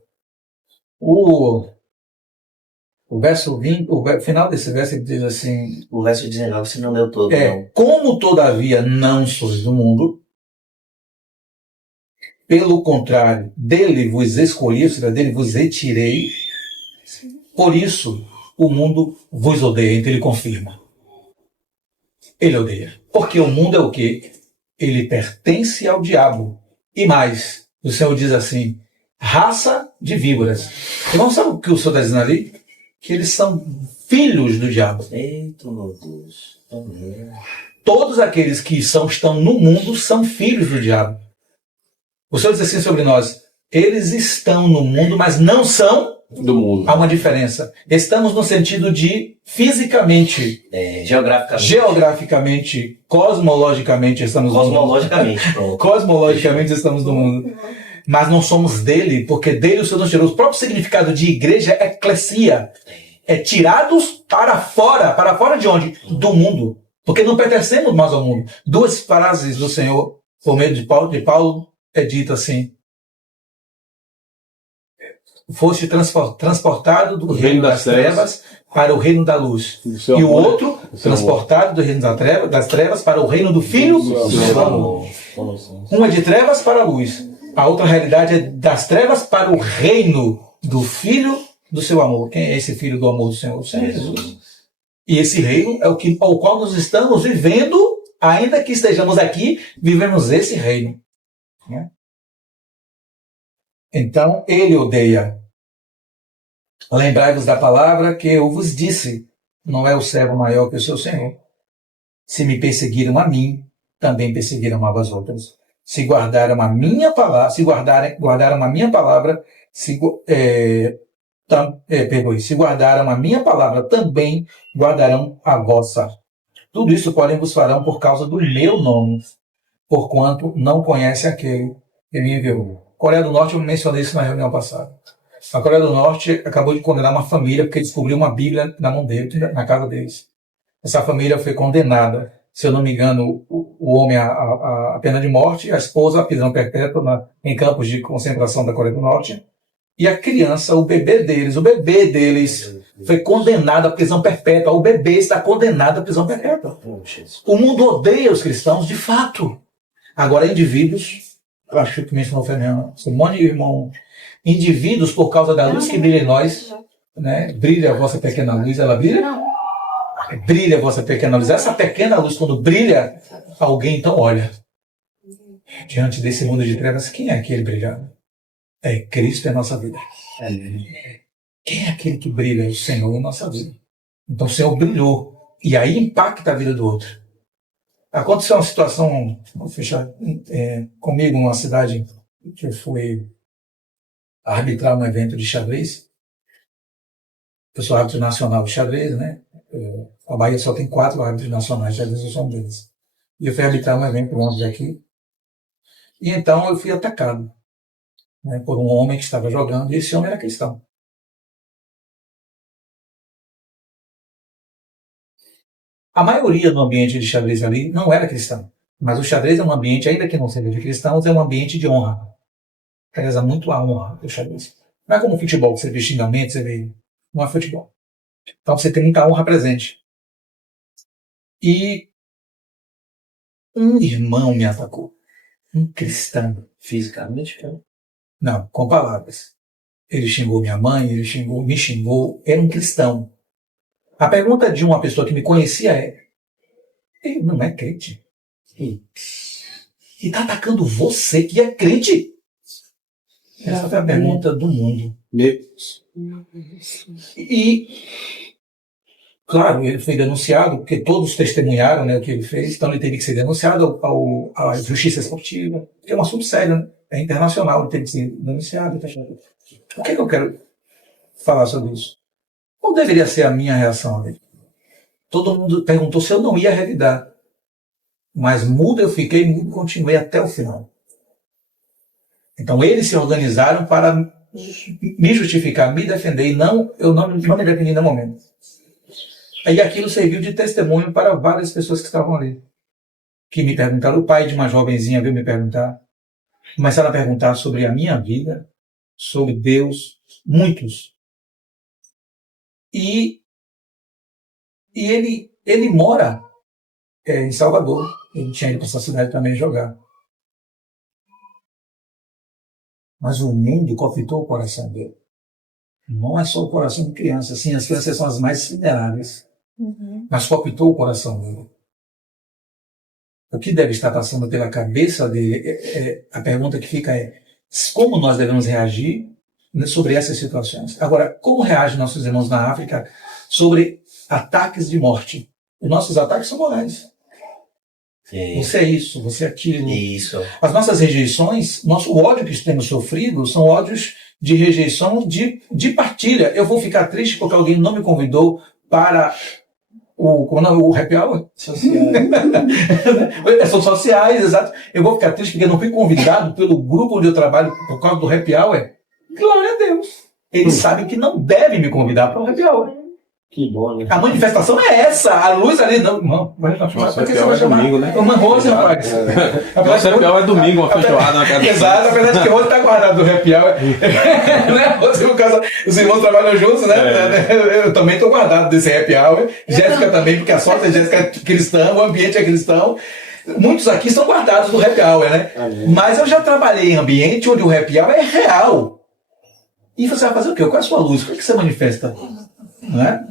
O verso 20, o final desse verso ele diz assim: O verso 19 você não leu todo, não. como todavia não sois do mundo, pelo contrário, dele vos escolhi, ou seja, dele vos retirei, por isso o mundo vos odeia. Então ele confirma. Ele odeia. Porque o mundo é o quê? Ele pertence ao diabo. E mais, o Senhor diz assim, raça de víboras. Irmão, sabe o que o Senhor está dizendo ali? Que eles são filhos do diabo. Eita, meu Deus. Amém. Todos aqueles que estão no mundo são filhos do diabo. O Senhor diz assim sobre nós, eles estão no mundo, mas não são do mundo. Há uma diferença. Estamos no sentido de fisicamente, geograficamente, cosmologicamente estamos no mundo. Cosmologicamente estamos no mundo. Mas não somos dele, porque dele o Senhor nos tirou. O próprio significado de igreja é eclesia. É tirados para fora de onde? Do mundo. Porque não pertencemos mais ao mundo. 2 frases do Senhor, por meio de Paulo é dito assim: foste transportado do reino das trevas para o reino da luz. E o outro, transportado do reino das trevas para o reino do Filho do seu amor. Um é de trevas para a luz. A outra realidade é das trevas para o reino do Filho do seu amor. Quem é esse Filho do amor do Senhor? O Senhor Jesus. E esse reino é ao qual nós estamos vivendo, ainda que estejamos aqui, vivemos esse reino. Então, ele odeia. Lembrai-vos da palavra que eu vos disse, não é o servo maior que o seu Senhor. Se me perseguiram a mim, também perseguiram a vós outras. Se guardaram a minha palavra, se guardaram a minha palavra, se guardaram a minha palavra, também guardarão a vossa. Tudo isso, porém, vos farão por causa do meu nome, porquanto não conhece aquele que me enviou. Coreia do Norte, eu mencionei isso na reunião passada. A Coreia do Norte acabou de condenar uma família porque descobriu uma Bíblia na mão deles, na casa deles. Essa família foi condenada, se eu não me engano, o homem a pena de morte, a esposa a prisão perpétua em campos de concentração da Coreia do Norte, e a criança, o bebê deles foi condenado à prisão perpétua. O bebê está condenado à prisão perpétua. O mundo odeia os cristãos, de fato. Agora, indivíduos acho que mencionou o Fernando, Simone, irmão, indivíduos por causa da luz que brilha em nós, né? Brilha a vossa pequena luz, ela brilha? Não. Brilha a vossa pequena luz. Essa pequena luz, quando brilha, alguém então olha. Diante desse mundo de trevas, quem é aquele brilhando? É Cristo em nossa vida. Quem é aquele que brilha? É o Senhor em nossa vida. Então o Senhor brilhou. E aí impacta a vida do outro. Aconteceu uma situação, vou fechar, comigo numa cidade que eu fui arbitrar um evento de xadrez. Eu sou árbitro nacional de xadrez, né? A Bahia só tem 4 árbitros nacionais de xadrez, eu sou um deles. E eu fui arbitrar um evento ontem aqui. E então eu fui atacado, né, por um homem que estava jogando, e esse homem era cristão. A maioria do ambiente de xadrez ali não era cristão. Mas o xadrez é um ambiente, ainda que não seja de cristãos, é um ambiente de honra. Preza muito a honra do xadrez. Não é como o futebol, que você vê xingamento, você vê... Não é futebol. Então você tem muita honra presente. E um irmão me atacou. Um cristão. Fisicamente? Não, com palavras. Ele xingou minha mãe, me xingou. Era um cristão. A pergunta de uma pessoa que me conhecia é: ele não é crente? E está atacando você que é crente? Essa foi a pergunta do mundo. E, claro, ele foi denunciado, porque todos testemunharam, né, o que ele fez, então ele teve que ser denunciado à Justiça Esportiva, que é um assunto sério, né? É internacional, ele teve que ser denunciado. O que eu quero falar sobre isso? Qual deveria ser a minha reação ali? Todo mundo perguntou se eu não ia revidar. Mas mudo eu fiquei e mudo continuei até o final. Então eles se organizaram para me justificar, me defender, e eu não me defendi no momento. Aí aquilo serviu de testemunho para várias pessoas que estavam ali. Que me perguntaram, o pai de uma jovenzinha veio me perguntar, começaram a perguntar sobre a minha vida, sobre Deus, muitos. E ele mora em Salvador. Ele tinha ido para essa cidade também jogar. Mas o mundo cooptou o coração dele. Não é só o coração de criança. Assim, as crianças são as mais vulneráveis. Mas cooptou o coração dele. O que deve estar passando pela cabeça dele, a pergunta que fica é: como nós devemos reagir sobre essas situações? Agora, como reagem nossos irmãos na África sobre ataques de morte? Os nossos ataques são morais. Você é isso, você é aquilo. Isso. As nossas rejeições, o ódio que temos sofrido são ódios de rejeição de partilha. Eu vou ficar triste porque alguém não me convidou para o happy hour? São sociais, exato. Eu vou ficar triste porque eu não fui convidado pelo grupo onde eu trabalho por causa do happy hour. Glória a Deus. Eles sabem que não devem me convidar para o happy hour. Que bom, né? A manifestação é essa. A luz ali, não. Nossa, happy hour é domingo, né? Uma Rose, rapaz. Nossa, happy hour é domingo, uma feijoada na casa. Exato, apesar de que Rose está guardado do happy hour. Né? Os irmãos trabalham juntos, né? Eu também estou guardado desse happy hour. Jéssica também, porque a sorte é Jéssica é cristã, o ambiente é cristão. Muitos aqui estão guardados do happy hour, né? Mas eu já trabalhei em ambiente onde o happy hour é real. E você vai fazer o quê? Qual é a sua luz? O que você manifesta? Não é?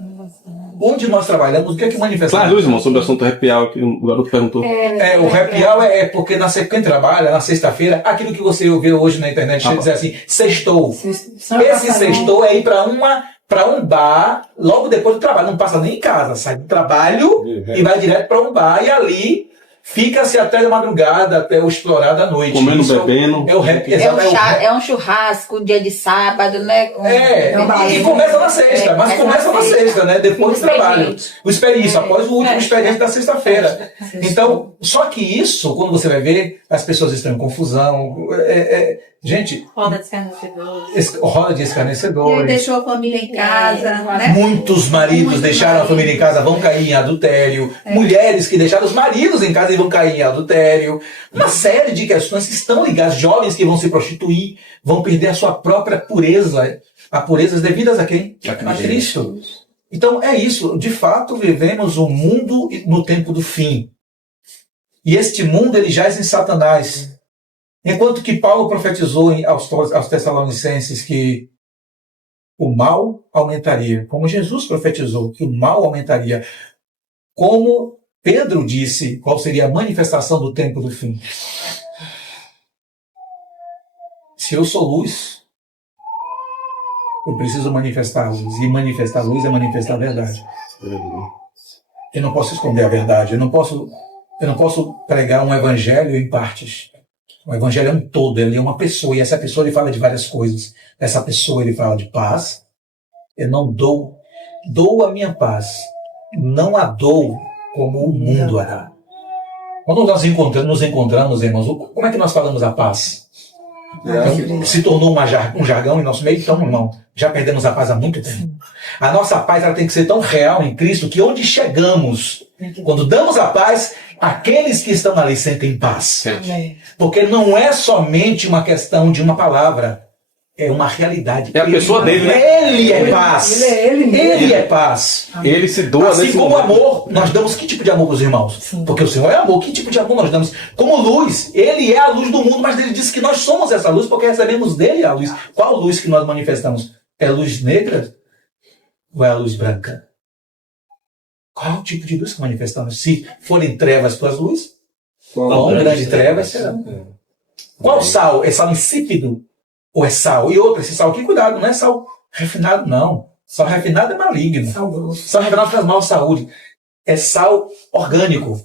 Onde nós trabalhamos, o que é que manifesta? Claro, irmão, sobre o assunto happy hour que o garoto perguntou. O happy hour é porque quem trabalha na sexta-feira, aquilo que você ouviu hoje na internet, dizer assim, sextou. Esse sextou é ir para um bar logo depois do trabalho, não passa nem em casa, sai do trabalho e vai direto para um bar e ali fica-se até de madrugada, até o explorar da noite. Comendo, bebendo. É um churrasco, dia de sábado, né? E começa na sexta, mas começa na sexta, né? Depois do trabalho. O experiência, após o último expediente da sexta-feira. Então, só que isso, quando você vai ver, as pessoas estão em confusão. Gente... Roda de escarnecedores. Ele deixou a família em casa, né? Muitos maridos deixaram a família em casa, vão cair em adultério. Mulheres que deixaram os maridos em casa e vão cair em adultério. Uma série de questões que estão ligadas. Jovens que vão se prostituir, vão perder a sua própria pureza. A pureza devidas a quem? A Cristo. Então é isso. De fato, vivemos um mundo no tempo do fim. E este mundo ele jaz em Satanás. Enquanto que Paulo profetizou aos Tessalonicenses que o mal aumentaria, como Jesus profetizou que o mal aumentaria, como Pedro disse qual seria a manifestação do tempo do fim. Se eu sou luz, eu preciso manifestar a luz. E manifestar a luz é manifestar a verdade. Eu não posso esconder a verdade. Eu não posso pregar um evangelho em partes. O evangelho é um todo. Ele é uma pessoa. E essa pessoa ele fala de várias coisas. Essa pessoa ele fala de paz. Eu não dou a minha paz. Não a dou como o mundo a dá. Quando nós nos encontramos, irmãos, como é que nós falamos a paz? Então, se tornou um jargão em nosso meio, então, irmão, já perdemos a paz há muito tempo. A nossa paz ela tem que ser tão real em Cristo que onde chegamos, quando damos a paz, aqueles que estão ali sentem paz. Porque não é somente uma questão de uma palavra, é uma realidade. É a pessoa dele, né? Ele é paz. Ele é paz. Ele se doa assim nesse como momento. amor, nós damos que tipo de amor para os irmãos? Porque o Senhor é amor. Que tipo de amor nós damos? Como luz. Ele é a luz do mundo, mas ele disse que nós somos essa luz porque recebemos dele a luz. Qual luz que nós manifestamos? É a luz negra ou é a luz branca? Qual tipo de luz que manifestamos? Se forem trevas para as luzes, quão grande trevas será? Qual sal? É sal insípido? Ou é sal? E outra, esse sal aqui, cuidado, não é sal refinado, não. Sal refinado é maligno. Sal refinado faz mal à saúde. É sal orgânico.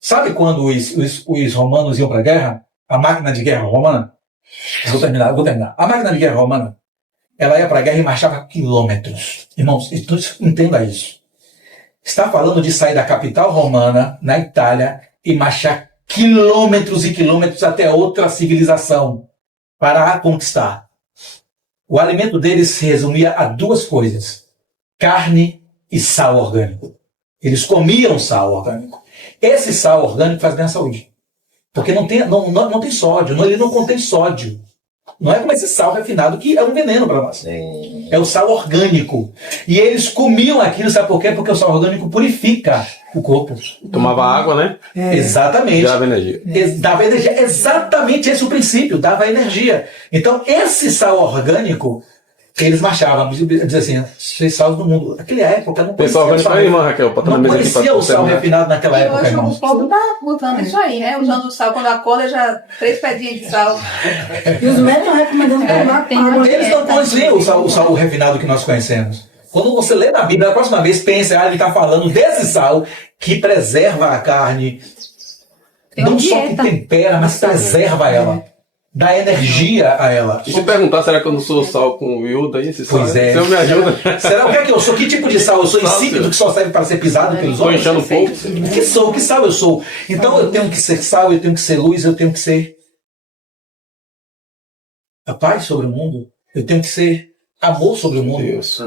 Sabe quando os romanos iam para a guerra? A máquina de guerra romana? Vou terminar. A máquina de guerra romana, ela ia para a guerra e marchava quilômetros. Irmãos, entenda isso. Está falando de sair da capital romana, na Itália, e marchar quilômetros e quilômetros até outra civilização para a conquistar. O alimento deles se resumia a duas coisas: carne e sal orgânico. Eles comiam sal orgânico. Esse sal orgânico faz bem à saúde. Porque não tem sódio, ele não contém sódio. Não é como esse sal refinado que é um veneno para nós. É o sal orgânico. E eles comiam aquilo, sabe por quê? Porque o sal orgânico purifica o corpo. Tomava água, né? Exatamente. Dava energia. Dava energia. Exatamente esse é o princípio, dava energia. Então, esse sal orgânico, eles marchavam, diziam assim, vocês sal do mundo. Naquela época não conhecia o sal. Irmã Raquel, não conhecia o sal refinado naquela época, hoje irmãos. o povo está botando isso aí, né? Usando o sal quando acorda, já 3 pedinhas de sal. E os médicos recomendando tomar água. Eles não conheciam o sal refinado que nós conhecemos. Quando você lê na Bíblia, a próxima vez, pense, ele está falando desse sal que preserva a carne. Não só que tempera, mas preserva ela. Dá energia a ela. E se perguntar, será que eu não sou sal com iodo aí? Pois é. Você me ajuda? Será o que é que eu sou? Que tipo de sal? Eu sou insípido que só serve para ser pisado pelos Estou outros? enchendo fogo. Que sal eu sou? Então eu tenho que ser sal, eu tenho que ser luz, eu tenho que ser a paz sobre o mundo, eu tenho que ser amor sobre o mundo. Deus.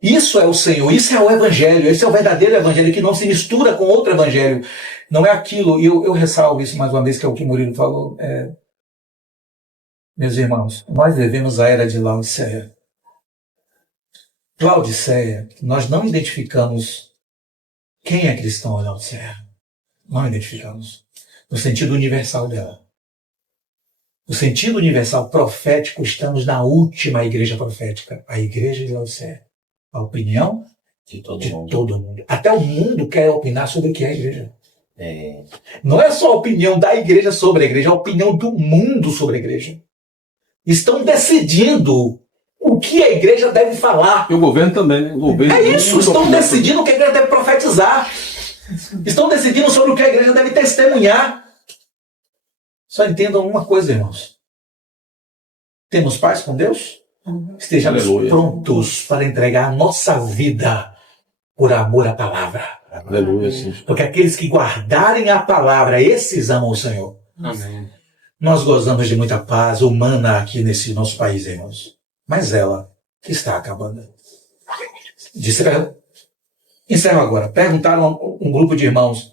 Isso é o Senhor, isso é o Evangelho, esse é o verdadeiro Evangelho que não se mistura com outro Evangelho. Não é aquilo, e eu ressalvo isso mais uma vez, que é o que Murilo falou. Meus irmãos, nós devemos a era de Laodiceia. Laodiceia, nós não identificamos quem é cristão em Laodiceia. Não identificamos. No sentido universal dela. No sentido universal profético, estamos na última igreja profética, a igreja de Laodiceia. A opinião De todo mundo. todo mundo. Até o mundo quer opinar sobre o que é a igreja. Não é só a opinião da igreja sobre a igreja, é a opinião do mundo sobre a igreja. Estão decidindo o que a igreja deve falar. E o governo também, né? O governo Estão decidindo o que a igreja deve profetizar. Estão decidindo sobre o que a igreja deve testemunhar. Só entendam uma coisa, irmãos. Temos paz com Deus? Estejamos Aleluia. prontos para entregar a nossa vida por amor à palavra. Aleluia, sim. Porque aqueles que guardarem a palavra, esses amam o Senhor. Amém. Nós gozamos de muita paz humana aqui nesse nosso país, irmãos. Mas ela está acabando. Encerro agora. Perguntaram a um grupo de irmãos.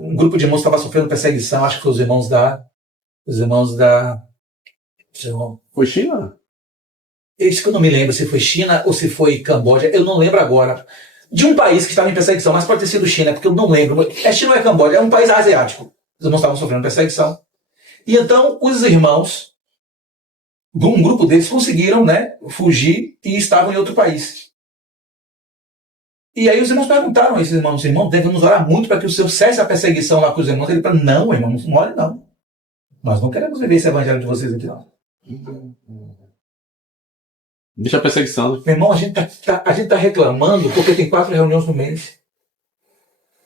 Um grupo de irmãos estava sofrendo perseguição. Acho que foi os irmãos da. Foi China? Isso que eu não me lembro se foi China ou se foi Camboja. Eu não lembro agora. De um país que estava em perseguição, mas pode ter sido China, porque eu não lembro. É China ou é Camboja? É um país asiático. Os irmãos estavam sofrendo perseguição. E então os irmãos, um grupo deles conseguiram, né, fugir e estavam em outro país. E aí os irmãos perguntaram a esses irmãos, devemos orar muito para que o Senhor cesse a perseguição lá com os irmãos. Ele falou, não, irmão, não ore não. Nós não queremos viver esse evangelho de vocês aqui não. Deixa a perseguição. Né? Meu irmão, a gente tá reclamando porque tem 4 reuniões no mês.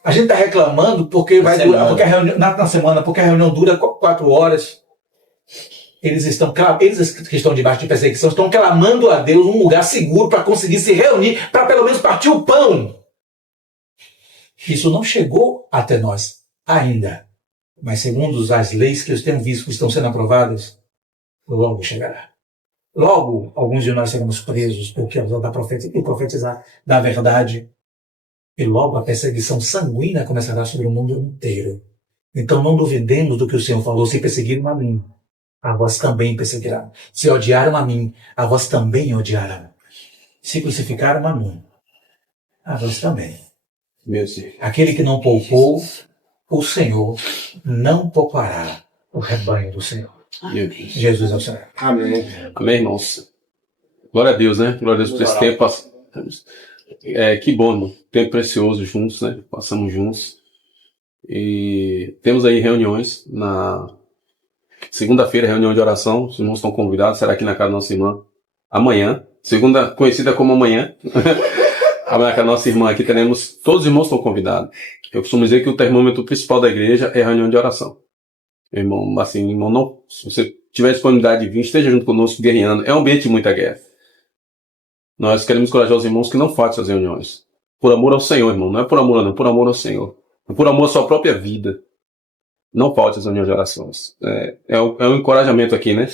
A gente está reclamando porque vai durar, porque a reunião, na semana, porque a reunião dura 4 horas. Eles que estão debaixo de perseguição estão clamando a Deus um lugar seguro para conseguir se reunir, para pelo menos partir o pão. Isso não chegou até nós ainda. Mas segundo as leis que eu tenho visto que estão sendo aprovadas, logo chegará. Logo, alguns de nós seremos presos por causa da profetizar da verdade. E logo a perseguição sanguínea começará sobre o mundo inteiro. Então não duvidemos do que o Senhor falou, se perseguiram a mim, a vós também perseguirão. Se odiaram a mim, a vós também odiarão. Se crucificaram a mim, a vós também. Meu Deus. Aquele que não poupou, o Senhor não poupará o rebanho do Senhor. Meu Deus. Jesus é o Senhor. Amém. Amém, irmãos. Glória a Deus, né? Glória a Deus por esse tempo. Que bom, irmão. Tempo precioso juntos, né? Passamos juntos. E temos aí reuniões na segunda-feira, reunião de oração. Os irmãos estão convidados. Será aqui na casa da nossa irmã amanhã. Segunda, conhecida como amanhã. Amanhã com a nossa irmã aqui teremos. Todos os irmãos estão convidados. Eu costumo dizer que o termômetro principal da igreja é a reunião de oração. Irmão, assim, irmão, não, se você tiver disponibilidade de vir, esteja junto conosco guerreando. É um ambiente de muita guerra. Nós queremos encorajar os irmãos que não faltem as reuniões. Por amor ao Senhor, irmão. Não é por amor, não. Por amor ao Senhor. É por amor à sua própria vida. Não falte as reuniões de orações. É um encorajamento aqui, né?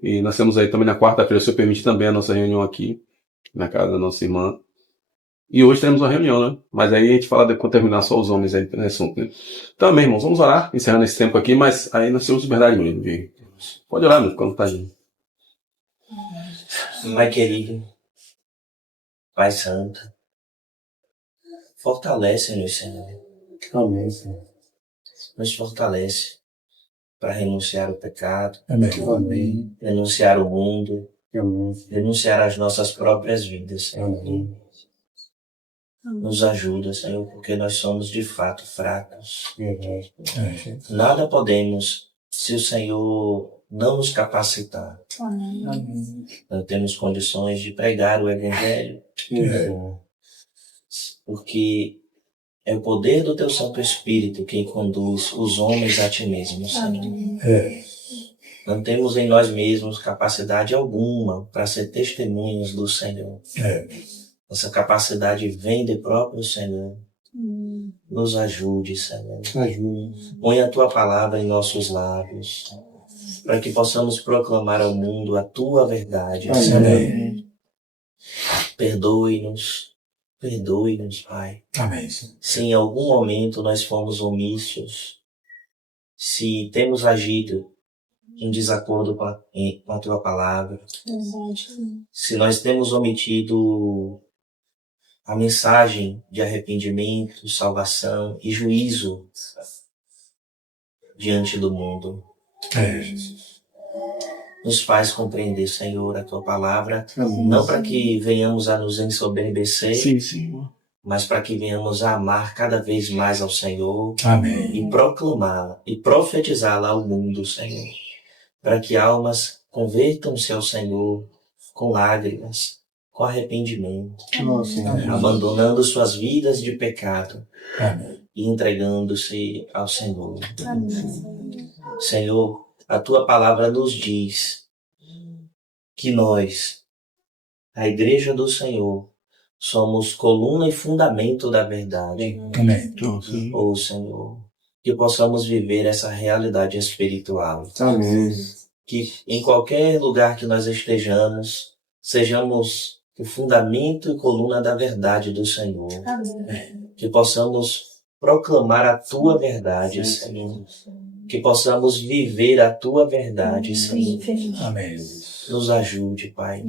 E nós temos aí também na quarta-feira, se eu permitir, também a nossa reunião aqui, na casa da nossa irmã. E hoje temos uma reunião, né? Mas aí a gente fala quando terminar só os homens aí nesse assunto, né? Então, amém, irmãos. Vamos orar, encerrando esse tempo aqui, mas aí nós temos liberdade mesmo. Pode orar, meu, quando tá aí. Pai querido, Pai Santo, fortalece-nos, Senhor. Amém, Senhor. Nos fortalece para renunciar ao pecado, Amém. renunciar ao mundo, Amém. renunciar às nossas próprias vidas, Senhor. Amém. Nos ajuda, Senhor, porque nós somos de fato fracos. Verdade. Nada podemos se o Senhor não nos capacitar. Amém. Não temos condições de pregar o Evangelho, porque é o poder do Teu Santo Espírito quem conduz os homens a Ti mesmo, Senhor. Não temos em nós mesmos capacidade alguma para ser testemunhas do Senhor. Essa capacidade vem do próprio Senhor. Nos ajude, Senhor. Põe a Tua palavra em nossos lábios, para que possamos proclamar ao mundo a Tua verdade, Senhor. Perdoe-nos, Pai. Amém. Se em algum momento nós fomos omissos, se temos agido em desacordo com a Tua palavra, se nós temos omitido a mensagem de arrependimento, salvação e juízo diante do mundo. Nos faz compreender, Senhor, a Tua palavra, não para que venhamos a nos ensoberbecer, mas para que venhamos a amar cada vez mais ao Senhor. Amém. E proclamá-la e profetizá-la ao mundo, Senhor, para que almas convertam-se ao Senhor com lágrimas, com arrependimento, abandonando suas vidas de pecado e entregando-se ao Senhor. Senhor, a Tua palavra nos diz que nós, a Igreja do Senhor, somos coluna e fundamento da verdade. Amém. Ó Senhor, que possamos viver essa realidade espiritual. Amém. Que em qualquer lugar que nós estejamos, sejamos o fundamento e coluna da verdade do Senhor. Que possamos proclamar a Tua verdade, Senhor. Que possamos viver a Tua verdade, Senhor. Amém. Nos ajude, Pai.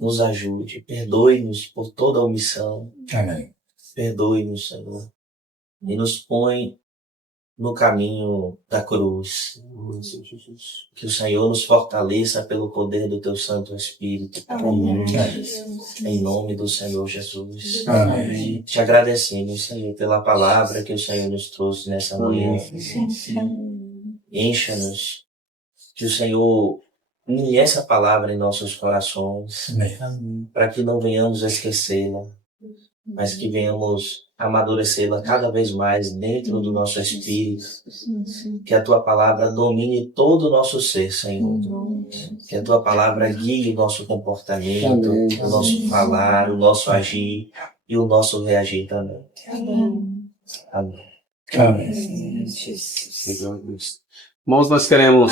Nos ajude. Perdoe-nos por toda a omissão. Amém. Perdoe-nos, Senhor. E nos põe no caminho da cruz. Que o Senhor nos fortaleça pelo poder do Teu Santo Espírito. Em nome do Senhor Jesus. Amém. Te agradecemos, Senhor, pela palavra que o Senhor nos trouxe nessa manhã. Encha-nos. Que o Senhor une essa palavra em nossos corações. Para que não venhamos a esquecê-la, mas que venhamos amadurecê-la cada vez mais dentro do nosso espírito. Que a Tua palavra domine todo o nosso ser, Senhor. Que a Tua palavra guie o nosso comportamento, o nosso falar, o nosso agir e o nosso reagir também. Amém. Amém. Irmãos, nós queremos